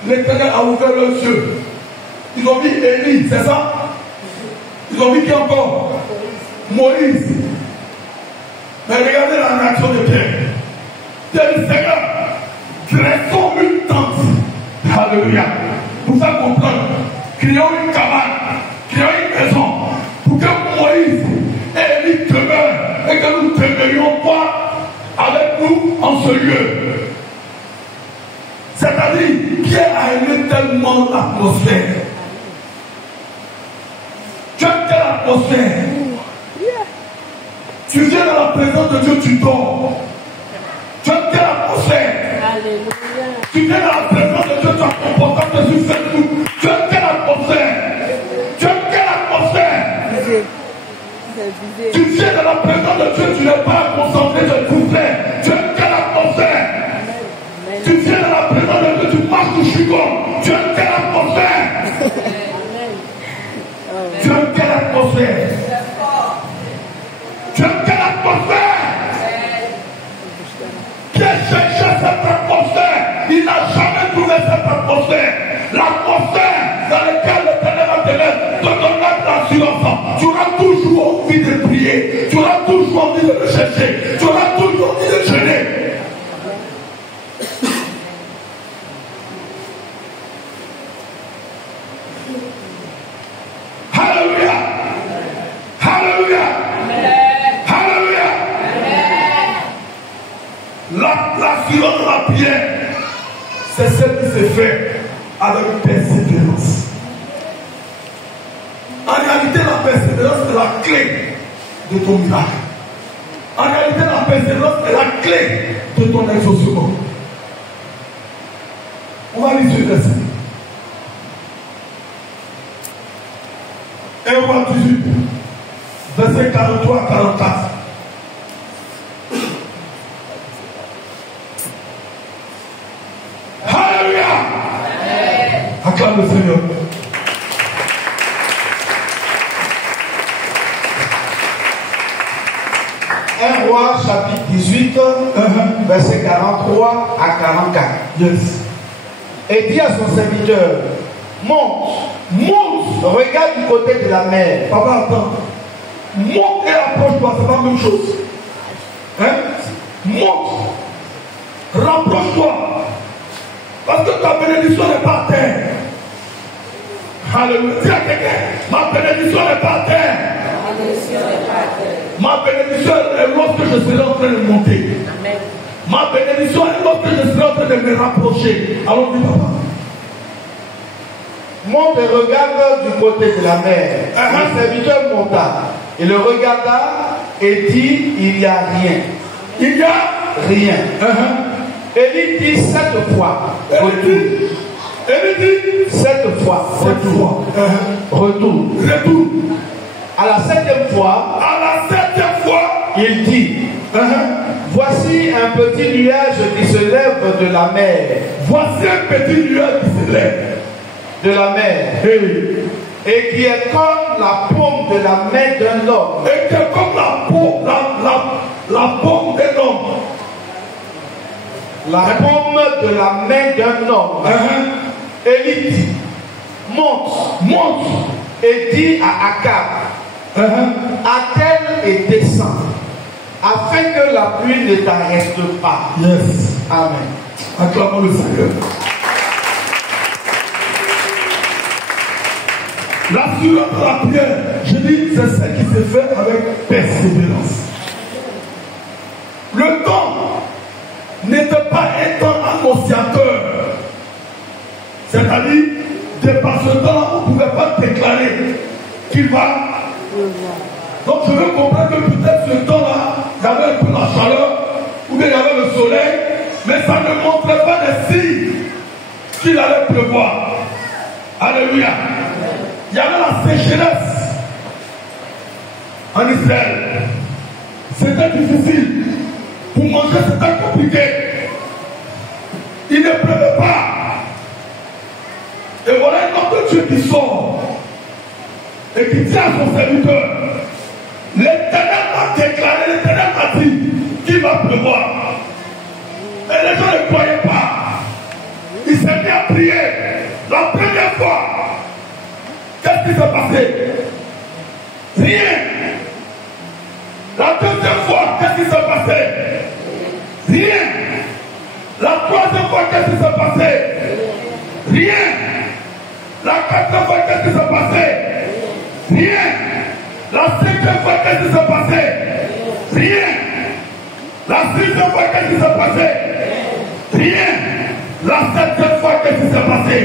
l'Éternel a ouvert leurs yeux, ils ont vu Élie, c'est ça? Ils ont vu qui encore? Moïse. Mais regardez la réaction de Pierre. Pierre dit, Seigneur, dressons une tente. Alléluia. Pour faire comprendre, créons une cabane, créons une maison, pour que Moïse et Élie demeurent et que nous demeurions pas avec nous en ce lieu. C'est-à-dire, Pierre a aimé tellement l'atmosphère. Tu aimes quelle atmosphère? Tu viens dans la présence de Dieu, tu dors. Tu aimes quelle atmosphère? Alléluia. Tu viens dans la présence de Dieu, tu as ton portable sur Facebook. Tu aimes quelle atmosphère? Tu aimes quelle atmosphère? Tu viens dans la présence de Dieu, tu n'es pas concentré de couplet. Tu aimes quelle atmosphère? Tu viens dans la présence de Dieu, tu marches du chigon. Tu aimes quelle atmosphère? Tu aimes quelle atmosphère? Tu aimes quelle atmosphère? Pierre cherchait cette atmosphère. Il n'a jamais trouvé cette atmosphère. L'atmosphère dans laquelle l'Éternel va te mettre te donnera de l'assurance. tu auras toujours envie de prier, tu auras toujours envie de le chercher, tu auras toujours envie de jeûner. Alléluia. Alléluia. Alléluia. L'assurance de la prière, c'est celle qui se fait avec persévérance. En réalité, la persévérance est la clé de ton miracle. En réalité, la persévérance est la clé de ton exaucement. On va lire ce verset. 1 roi 18, verset 43 à 44. Alléluia! Acclame le Seigneur. 1 Roi chapitre 18, verset 43 à 44. Yes. Et dit à son serviteur, monte, regarde du côté de la mer. Papa, attends. Monte et approche-toi, c'est pas la même chose. Hein? Monte. Rapproche-toi. Parce que ta bénédiction n'est pas à terre. Alléluia. Dis à quelqu'un, ma bénédiction n'est pas à terre. Ma bénédiction est lorsque je serai en train de monter. Amen. Ma bénédiction est lorsque je serai en train de me rapprocher. Alors dis papa. Monte et regarde du côté de la mer. Le serviteur monta. Il le regarda et dit, il n'y a rien. Il n'y a rien. Élie dit 7 fois. Élie dit 7 fois. Retourne. À la 7e fois, il dit, voici un petit nuage qui se lève de la mer. Voici un petit nuage qui se lève de la mer. Et qui est comme la paume de la main d'un homme. Et qui est comme la paume d'un homme. La paume de la main d'un homme. Élie dit, monte et dit à Akab, attelle et descend, afin que la pluie ne t'arrête pas. Yes. Amen. Acclamons le Seigneur. L'assurance de la prière, je dis, c'est ce qui se fait avec persévérance. Le temps n'était pas un temps annonciateur. C'est-à-dire, de par ce temps, on ne pouvait pas déclarer qu'il va. Donc je veux comprendre que peut-être ce temps-là, il y avait un peu la chaleur, ou bien il y avait le soleil, mais ça ne montrait pas des signes qu'il allait pleuvoir. Alléluia. Il y avait la sécheresse en Israël. C'était difficile. Pour manger, c'était compliqué. Il ne pleuvait pas. Et voilà un homme de Dieu qui sort et qui dit à son serviteur, l'Éternel m'a déclaré, l'Éternel m'a dit qu'il va pleuvoir. Et les gens ne croyaient pas. Il s'est mis à prier. La première fois, qu'est-ce qui s'est passé? Rien. La deuxième fois, qu'est-ce qui s'est passé? Rien. La troisième fois, qu'est-ce qui s'est passé? Rien. La quatrième fois, qu'est-ce qui s'est passé? Rien. La cinquième fois, qu'est-ce qui s'est passé? Rien. La sixième fois, qu'est-ce qui s'est passé? Rien. La septième fois, qu'est-ce qui s'est passé?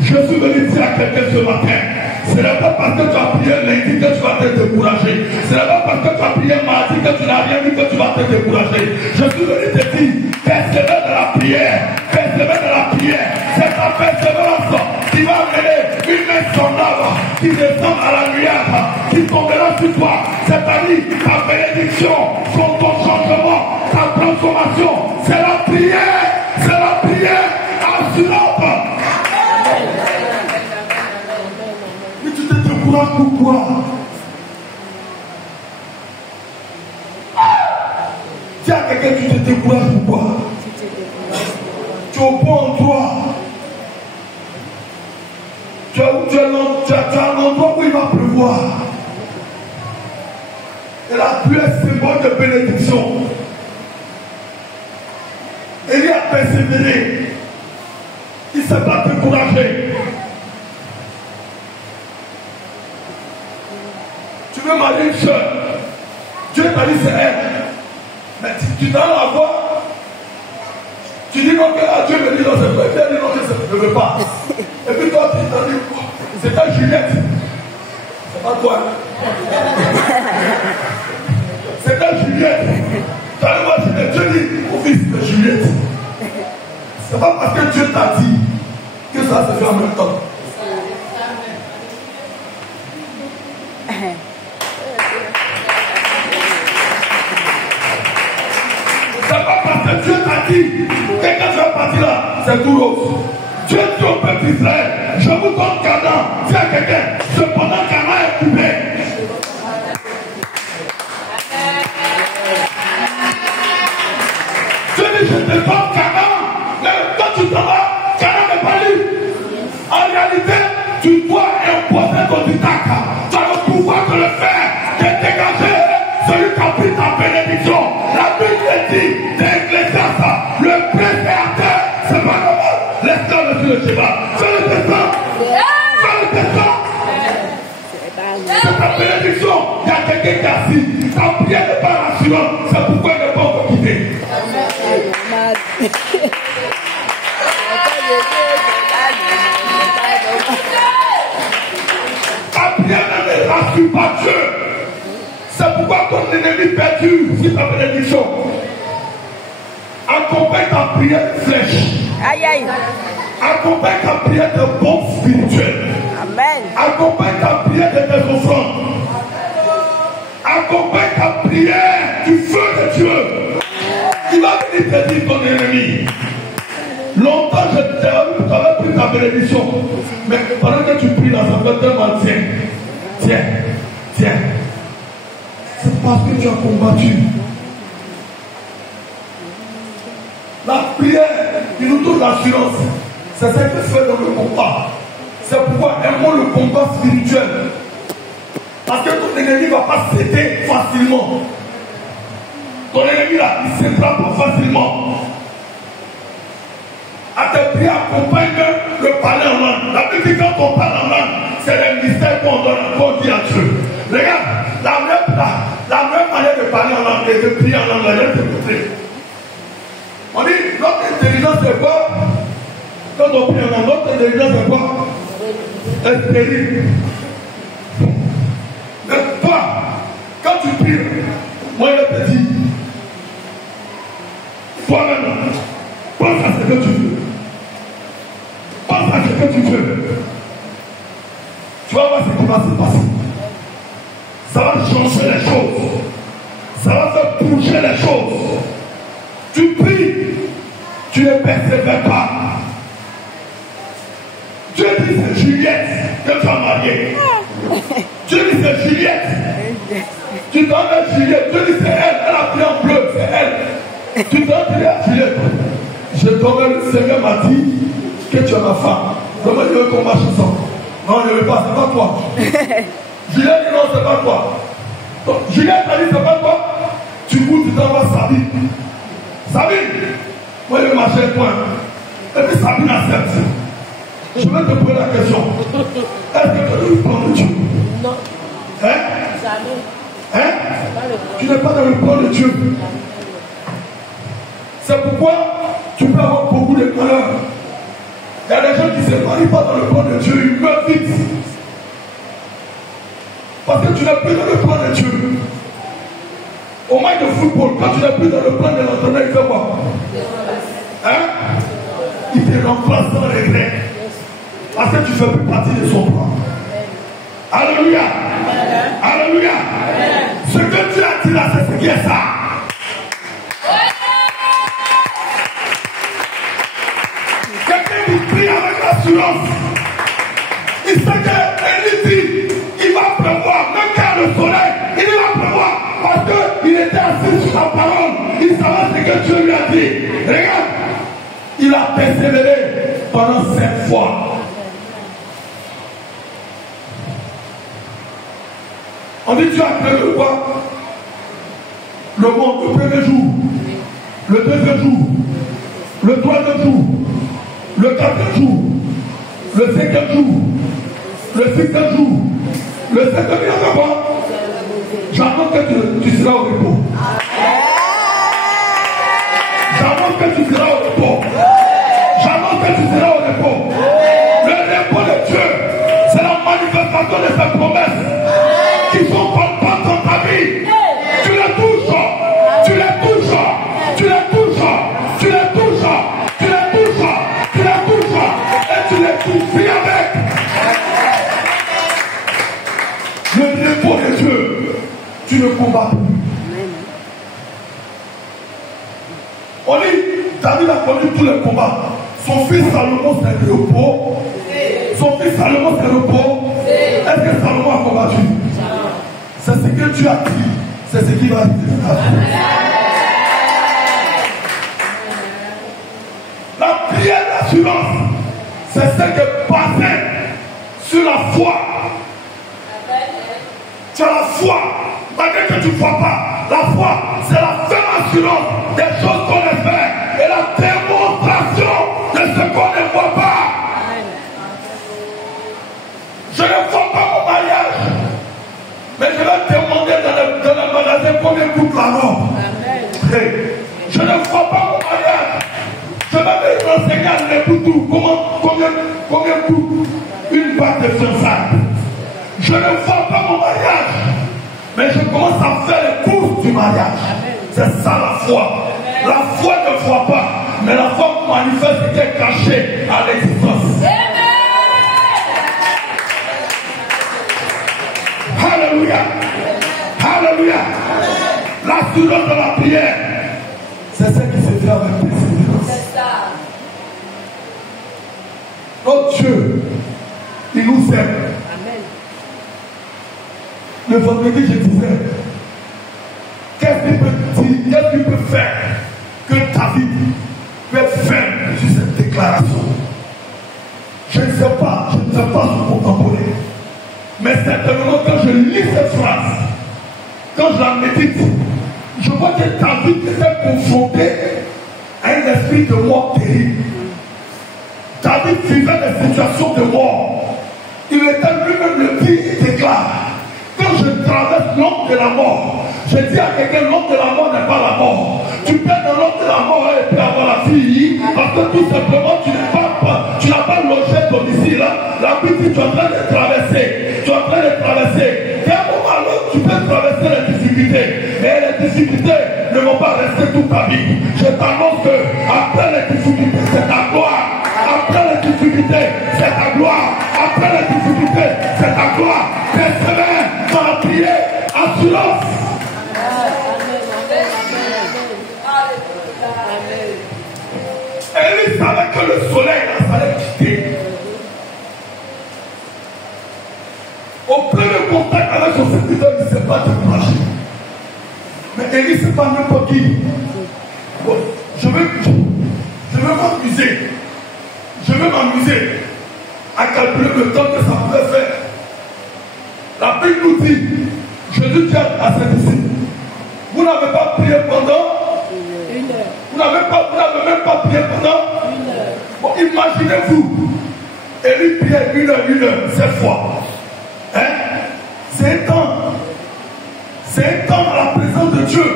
Je suis venu dire à quelqu'un ce matin, ce n'est pas parce que tu as prié lundi que tu vas te décourager. Ce n'est pas parce que tu as prié mardi que tu n'as rien vu que tu vas te décourager. Je suis venu te dire, persévère dans la prière. Persévère dans la prière. C'est ta persévérance qui va amener une main semblable qui descend à la nuage, qui tombera sur toi. C'est-à-dire ta bénédiction, ton changement, ta transformation. C'est la prière assurante. Mais tu te décourages pourquoi? Dis à quelqu'un, tu te décourages pourquoi? Tu es au bon endroit. Tu es tu as un endroit où il va pleuvoir. Et la pluie est symbole de bénédiction. Élie a persévéré. Il ne s'est pas découragé. Tu veux marier une soeur. Dieu t'a dit c'est elle. Mais tu dois la voir. Tu dis non que Dieu me dit non, c'est vrai. Dieu dit non, je ne veux pas. Et puis toi, tu t'en dis, c'est ta Juliette. C'est pas toi. C'est ta Juliette. Tu allais voir Juliette. Dieu dit, mon fils, c'est Juliette. C'est pas parce que Dieu t'a dit que ça se fait en même temps. C'est pas parce que Dieu t'a dit que quand tu vas partir là, c'est tout rose. Dieu dit au peuple d'Israël, je vous donne Canaan. Dis à quelqu'un, cependant Canaan est coupé. Dieu dit, je te donne Canaan. Mais quand tu t'en vas, Canaan n'est pas libre. En réalité, tu dois imposer ton dictat. Tu as le pouvoir de le faire, de dégager celui qui a pris ta bénédiction. La Bible dit, le prêtre est à terre, c'est pas normal. Laisse-le sur le cheval. Je le descends. Je le descends. C'est ta bénédiction. Il y a quelqu'un qui est assis. Ta prière n'est pas rassurante. C'est pourquoi il n'est pas encore quitté. Ta prière ne rassure pas Dieu. C'est pourquoi ton ennemi perdu, c'est ta bénédiction. Accompagne ta prière de flèche. Aïe aïe. Accompagne ta prière de bombe spirituelle. Amen. Accompagne ta prière de tes offrandes. Accompagne ta prière du feu de Dieu. Il va venir te dire ton ennemi. Longtemps je t'avais pris ta bénédiction. Mais pendant que tu pries là, ça fait tellement tiens. C'est parce que tu as combattu. La prière, il nous donne l'assurance. C'est ce que fait dans le combat. C'est pourquoi aimons le combat spirituel. Parce que ton ennemi ne va pas céder facilement. Ton ennemi là, il ne cédera pas facilement. À tes prières, accompagne le parler en langue. La Bible dit quand on parle en langue, c'est le mystère qu'on donne, qu'on dit à Dieu. Regarde, la même manière de parler en langue et de prier en langue, elle est écoutée. On dit, notre intelligence c'est quoi? Quand on prie en langue, notre intelligence c'est quoi? Espérer. Mais toi, quand tu pries, moi je te dis, toi-même, pense à ce que tu veux. Pense à ce que tu veux. Tu vas voir ce qui va se passer. Ça va changer les choses. Ça va faire bouger les choses. Tu pries, tu ne persévères pas. Dieu dit c'est Juliette que tu as mariée. Dieu dit c'est Juliette. Tu dois mettre Juliette. Dieu dit c'est elle. Elle a pris en bleu, c'est elle. Tu dois dire à Juliette. Je t'emmène, le Seigneur m'a dit que tu es ma femme. Comment il veut qu'on marche ensemble? Non, je ne veux pas, c'est pas toi. Juliette dit non, c'est pas toi. Donc, Juliette a dit c'est pas toi. Tu goûtes, tu t'envoies Sabine. Sabine, moi je vais marcher point. Et puis Sabine accepte. Je vais te poser la question. Est-ce que tu es dans le plan de Dieu? Non. Hein? Jamais. Hein? Tu n'es pas dans le plan de Dieu. C'est pourquoi tu peux avoir beaucoup de malheur. Il y a des gens qui ne se marient pas dans le plan de Dieu, ils meurent vite. Parce que tu n'es plus dans le plan de Dieu. Au match de football, quand tu n'es plus dans le plan de l'entraîneur, il fait quoi? Hein? Il te remplace sans regret. Parce que tu ne fais plus partie de son plan. Alléluia. Alléluia. Ce que Dieu a dit là, c'est ce qui est ça. Quelqu'un qui prie avec l'assurance. Il sait que dit, il va pleuvoir, même quand le soleil, il va pleuvoir. Parce qu'il était assis sur la parole. Il savait ce que Dieu lui a dit. Regarde, il a persévéré pendant 7 fois. On dit Dieu a créé le quoi? Le monde, le premier jour, le deuxième jour, le troisième jour, le quatrième jour, le cinquième jour, le sixième jour, le septième jour. J'annonce que tu seras au repos. J'annonce que tu seras au repos. J'annonce que tu seras au repos. Le repos de Dieu, c'est la manifestation de ses promesses qui sont constantes dans ta vie. Tu les touches, tu les touches, tu les touches, tu les touches, tu les touches, tu les touches, et tu les touches avec. Le repos de Dieu, tu ne combats plus. On dit, David a connu tous les combats. Son fils Salomon s'est repos. Son fils Salomon s'est repos. Est-ce que Salomon a combattu? C'est ce que tu as dit. C'est ce qui va arriver. La prière d'assurance, c'est ce que basé sur la foi. Tu as la foi. Malgré que tu ne vois pas, la foi, c'est la ferme assurance des choses qu'on espère et la démonstration de ce qu'on ne voit pas. Je ne vois pas mon mariage, mais je vais demander dans le magasin combien coûte la robe. Je ne vois pas mon mariage, je vais me renseigner à l'époux combien coûte une bague de fiançailles. Je ne vois pas mon mariage, mais je commence à faire les courses du mariage. C'est ça la foi. La foi ne voit pas, mais la foi manifeste ce qui est caché à l'existence. Alléluia. Alléluia. L'assurance de la prière, c'est ce qui se fait avec persévérance. Notre Dieu, il nous aime. Le vendredi, je disais, qu'est-ce qu'il peut faire que David peut faire sur cette déclaration? Je ne sais pas son contemporain. Mais certainement, quand je lis cette phrase, quand je la médite, je vois que David était confronté à un esprit de mort terrible. David vivait des situations de mort. Il était lui-même le dit, il déclare. Quand je traverse l'ombre de la mort, je dis à quelqu'un, l'ombre de la mort n'est pas la mort. Tu peux dans l'ombre de la mort et puis avoir la fille, parce que tout simplement tu n'as pas logé domicile. La vie tu es en train de traverser. Tu es en train de traverser. Et à un moment ou l'autre, tu peux traverser les difficultés. Mais les difficultés ne vont pas rester toute ta vie. Je t'annonce que après les difficultés, c'est ta gloire. Après les difficultés, c'est ta gloire. Après les difficultés, c'est ta gloire. Persévère dans la prière, assurance. Élie savait que le soleil allait quitter. Au premier contact avec son serviteur, il ne s'est pas découragé. Mais Élie, ce n'est pas n'importe qui. Bon, je vais m'amuser. Je vais m'amuser à calculer le temps que ça pouvait faire. La Bible nous dit, Jésus dit à ses disciples, vous n'avez pas prié pendant une heure. Vous n'avez même pas prié pendant une heure. Bon, imaginez-vous, Élie priait une heure, 7 fois. Hein? C'est un temps. C'est un temps à la présence de Dieu.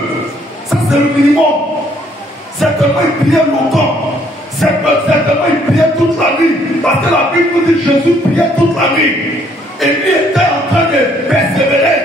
Ça, c'est le minimum. Certainement, il priait longtemps. Certainement, il priait toute la nuit. Parce que la Bible nous dit que Jésus priait toute la nuit. Et lui était en train de persévérer.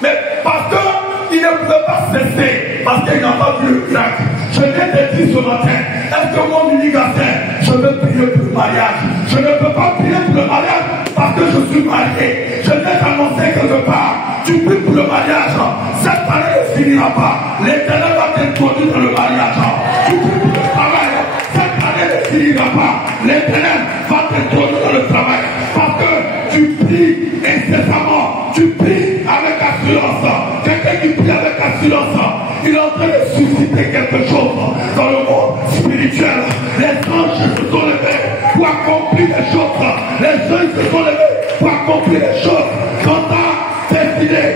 Mais parce qu'il ne pouvait pas cesser. Parce qu'il n'a pas vu le miracle. Je viens de dire ce matin, est-ce que mon unigatin, je veux prier pour le mariage? Je ne peux pas prier pour le mariage parce que je suis marié. Je viens d'annoncer quelque part. Tu pries pour le mariage. Cette année ne finira pas. L'Éternel va t'introduire dans le mariage. Tu pries pour le travail. Cette année ne finira pas. L'Éternel va t'introduire dans le travail. Parce que tu pries incessamment. Tu pries avec assurance. Quelqu'un qui prie avec assurance, il est en train de susciter quelque chose dans le monde spirituel. Les anges se sont levés pour accomplir les choses. Les anges se sont levés pour accomplir les choses dans ta destinée.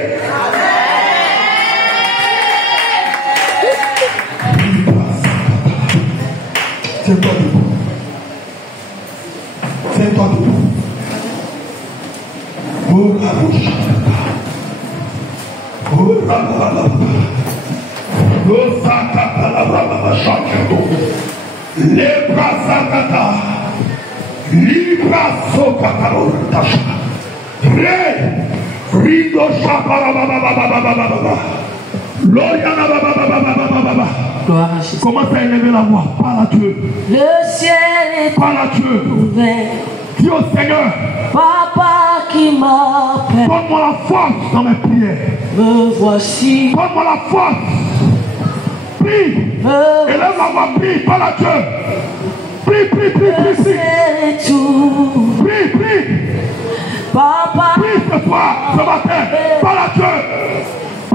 Commence à élever la voix. Parle à Dieu. Le ciel est Parle à Dieu. ouvert. Dis au Seigneur. Papa qui m'appelle. Donne-moi la force dans mes prières. Me voici. Donne-moi la force. Prie. Élève la voix. Prie. Parle à Dieu. Prie, prie, prie, prie, prie. C'est tout. Prie, prie. Papa. Prie ce soir, ce matin. Parle à Dieu.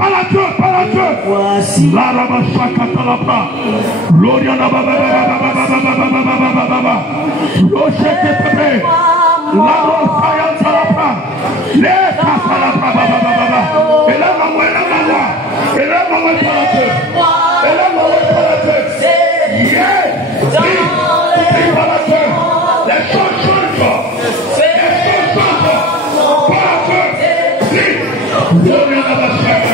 Parle à Dieu, parle à Dieu. Voici. La rabashaka talapa. L'oriana baba baba baba baba baba. L'ochete pepe. La rosaya talapa. Les katalapa baba baba. Et là maman, et là maman. Et là maman parle à Dieu. Et là maman parle à Dieu. Yeah. Prie parle à Dieu. Les choses changent. Les choses changent. Parle à Dieu. Prie. L'oriana bashaka.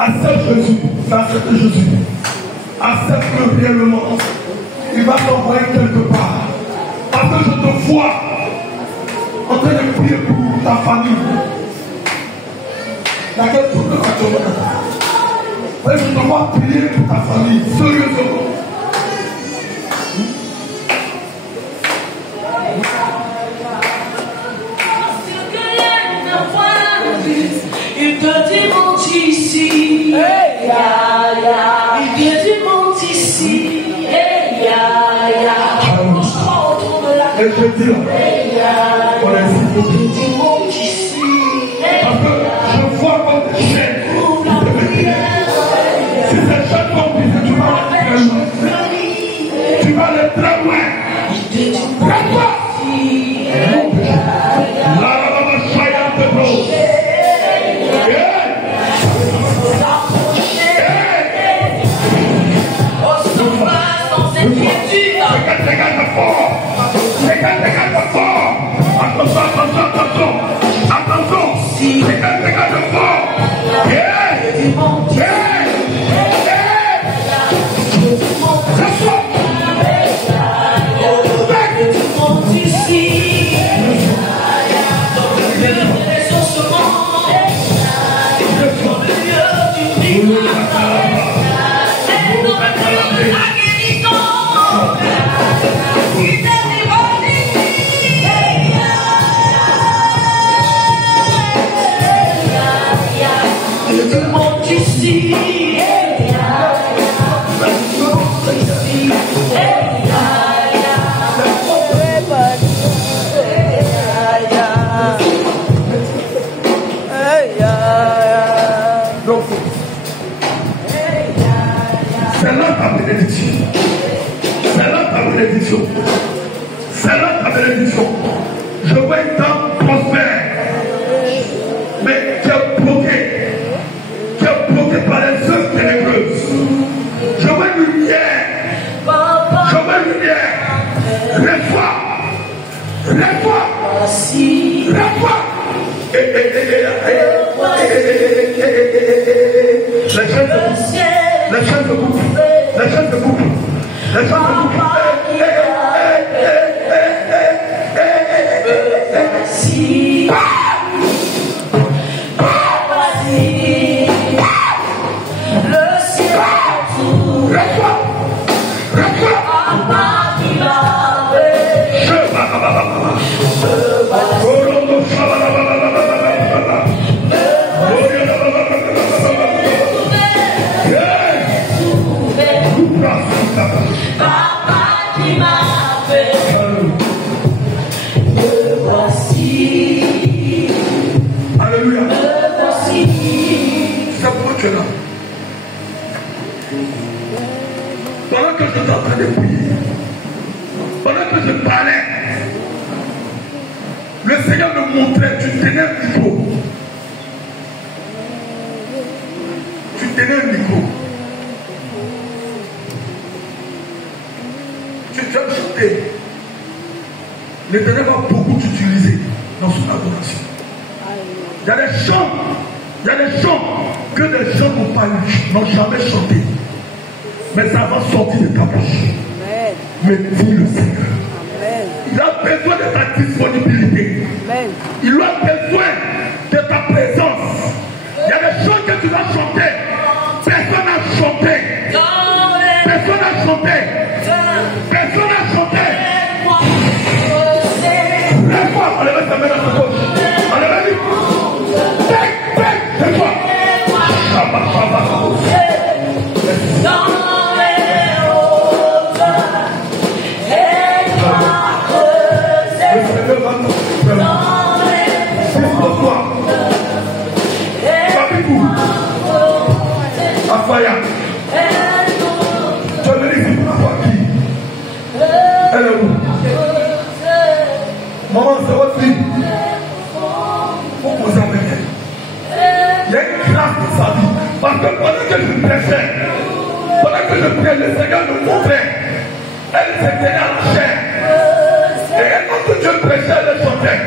Accepte Jésus, accepte Jésus, accepte-le réellement. Il va t'envoyer quelque part. foi en train de prier pour ta famille. Laquelle tout le monde a je dois prier pour ta famille, sérieusement. Il te démonte ici, hey, ya, ya. Il te démonte ici, hey, ya, ya. On se croit autour de la et je dis là, hey, ya, on ya. est Il te démonte ici, hey, parce que je vois comme des chaînes. Si ces chaînes sont brisées, tu vas aller très loin. Tu vas aller très loin. Très loin. La chaya de bro. Regarde fort. Regarde fort. Attention. Regarde fort. C'est là ta bénédiction. C'est là ta bénédiction. Je vois un temps prospère. Mais tu es bloqué. Tu es bloqué par les œuvres ténébreuses. Je vois une lumière. Réponds. La chaîne de couple. Alléluia. C'est pourquoi tu es là. Pendant que je suis en train de prier, pendant que je parlais, le Seigneur me montrait, tu tenais un micro. Tu viens de chanter. L'Éternel va beaucoup t'utiliser dans son adoration. Il y a des chants que les gens n'ont jamais chanté. Mais ça va sortir de ta bouche. Mais dis le Seigneur. Il a besoin de ta disponibilité. Il a besoin de ta présence. Il y a des chants que tu vas chanter. Personne n'a chanté. Personne n'a chanté. Lève-toi, on lève ta main dans ta poche. On lève c'est quoi? Afaya. Tu as venu pour avoir qui? Elle est où? Maman, c'est votre fille. Faut vous amener. Il y a une grâce dans sa vie. Parce que pendant que je prêchais, pendant que je priais, le Seigneur me montrait. Elle se tenait à la chair. Et quand Dieu prêchait, elle chantait.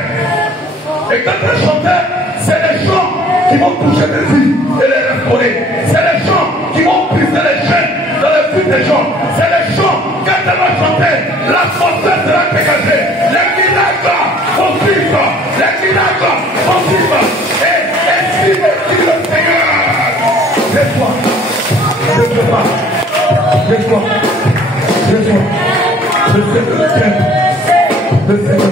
Et quand elle chantait, c'est les chants qui vont toucher les vies et les restaurer. C'est les chants qui vont briser les chaînes dans les vies des gens. C'est les chants, quand elle va chanter, l'atmosphère sera dégagée. Les miracles Le Seigneur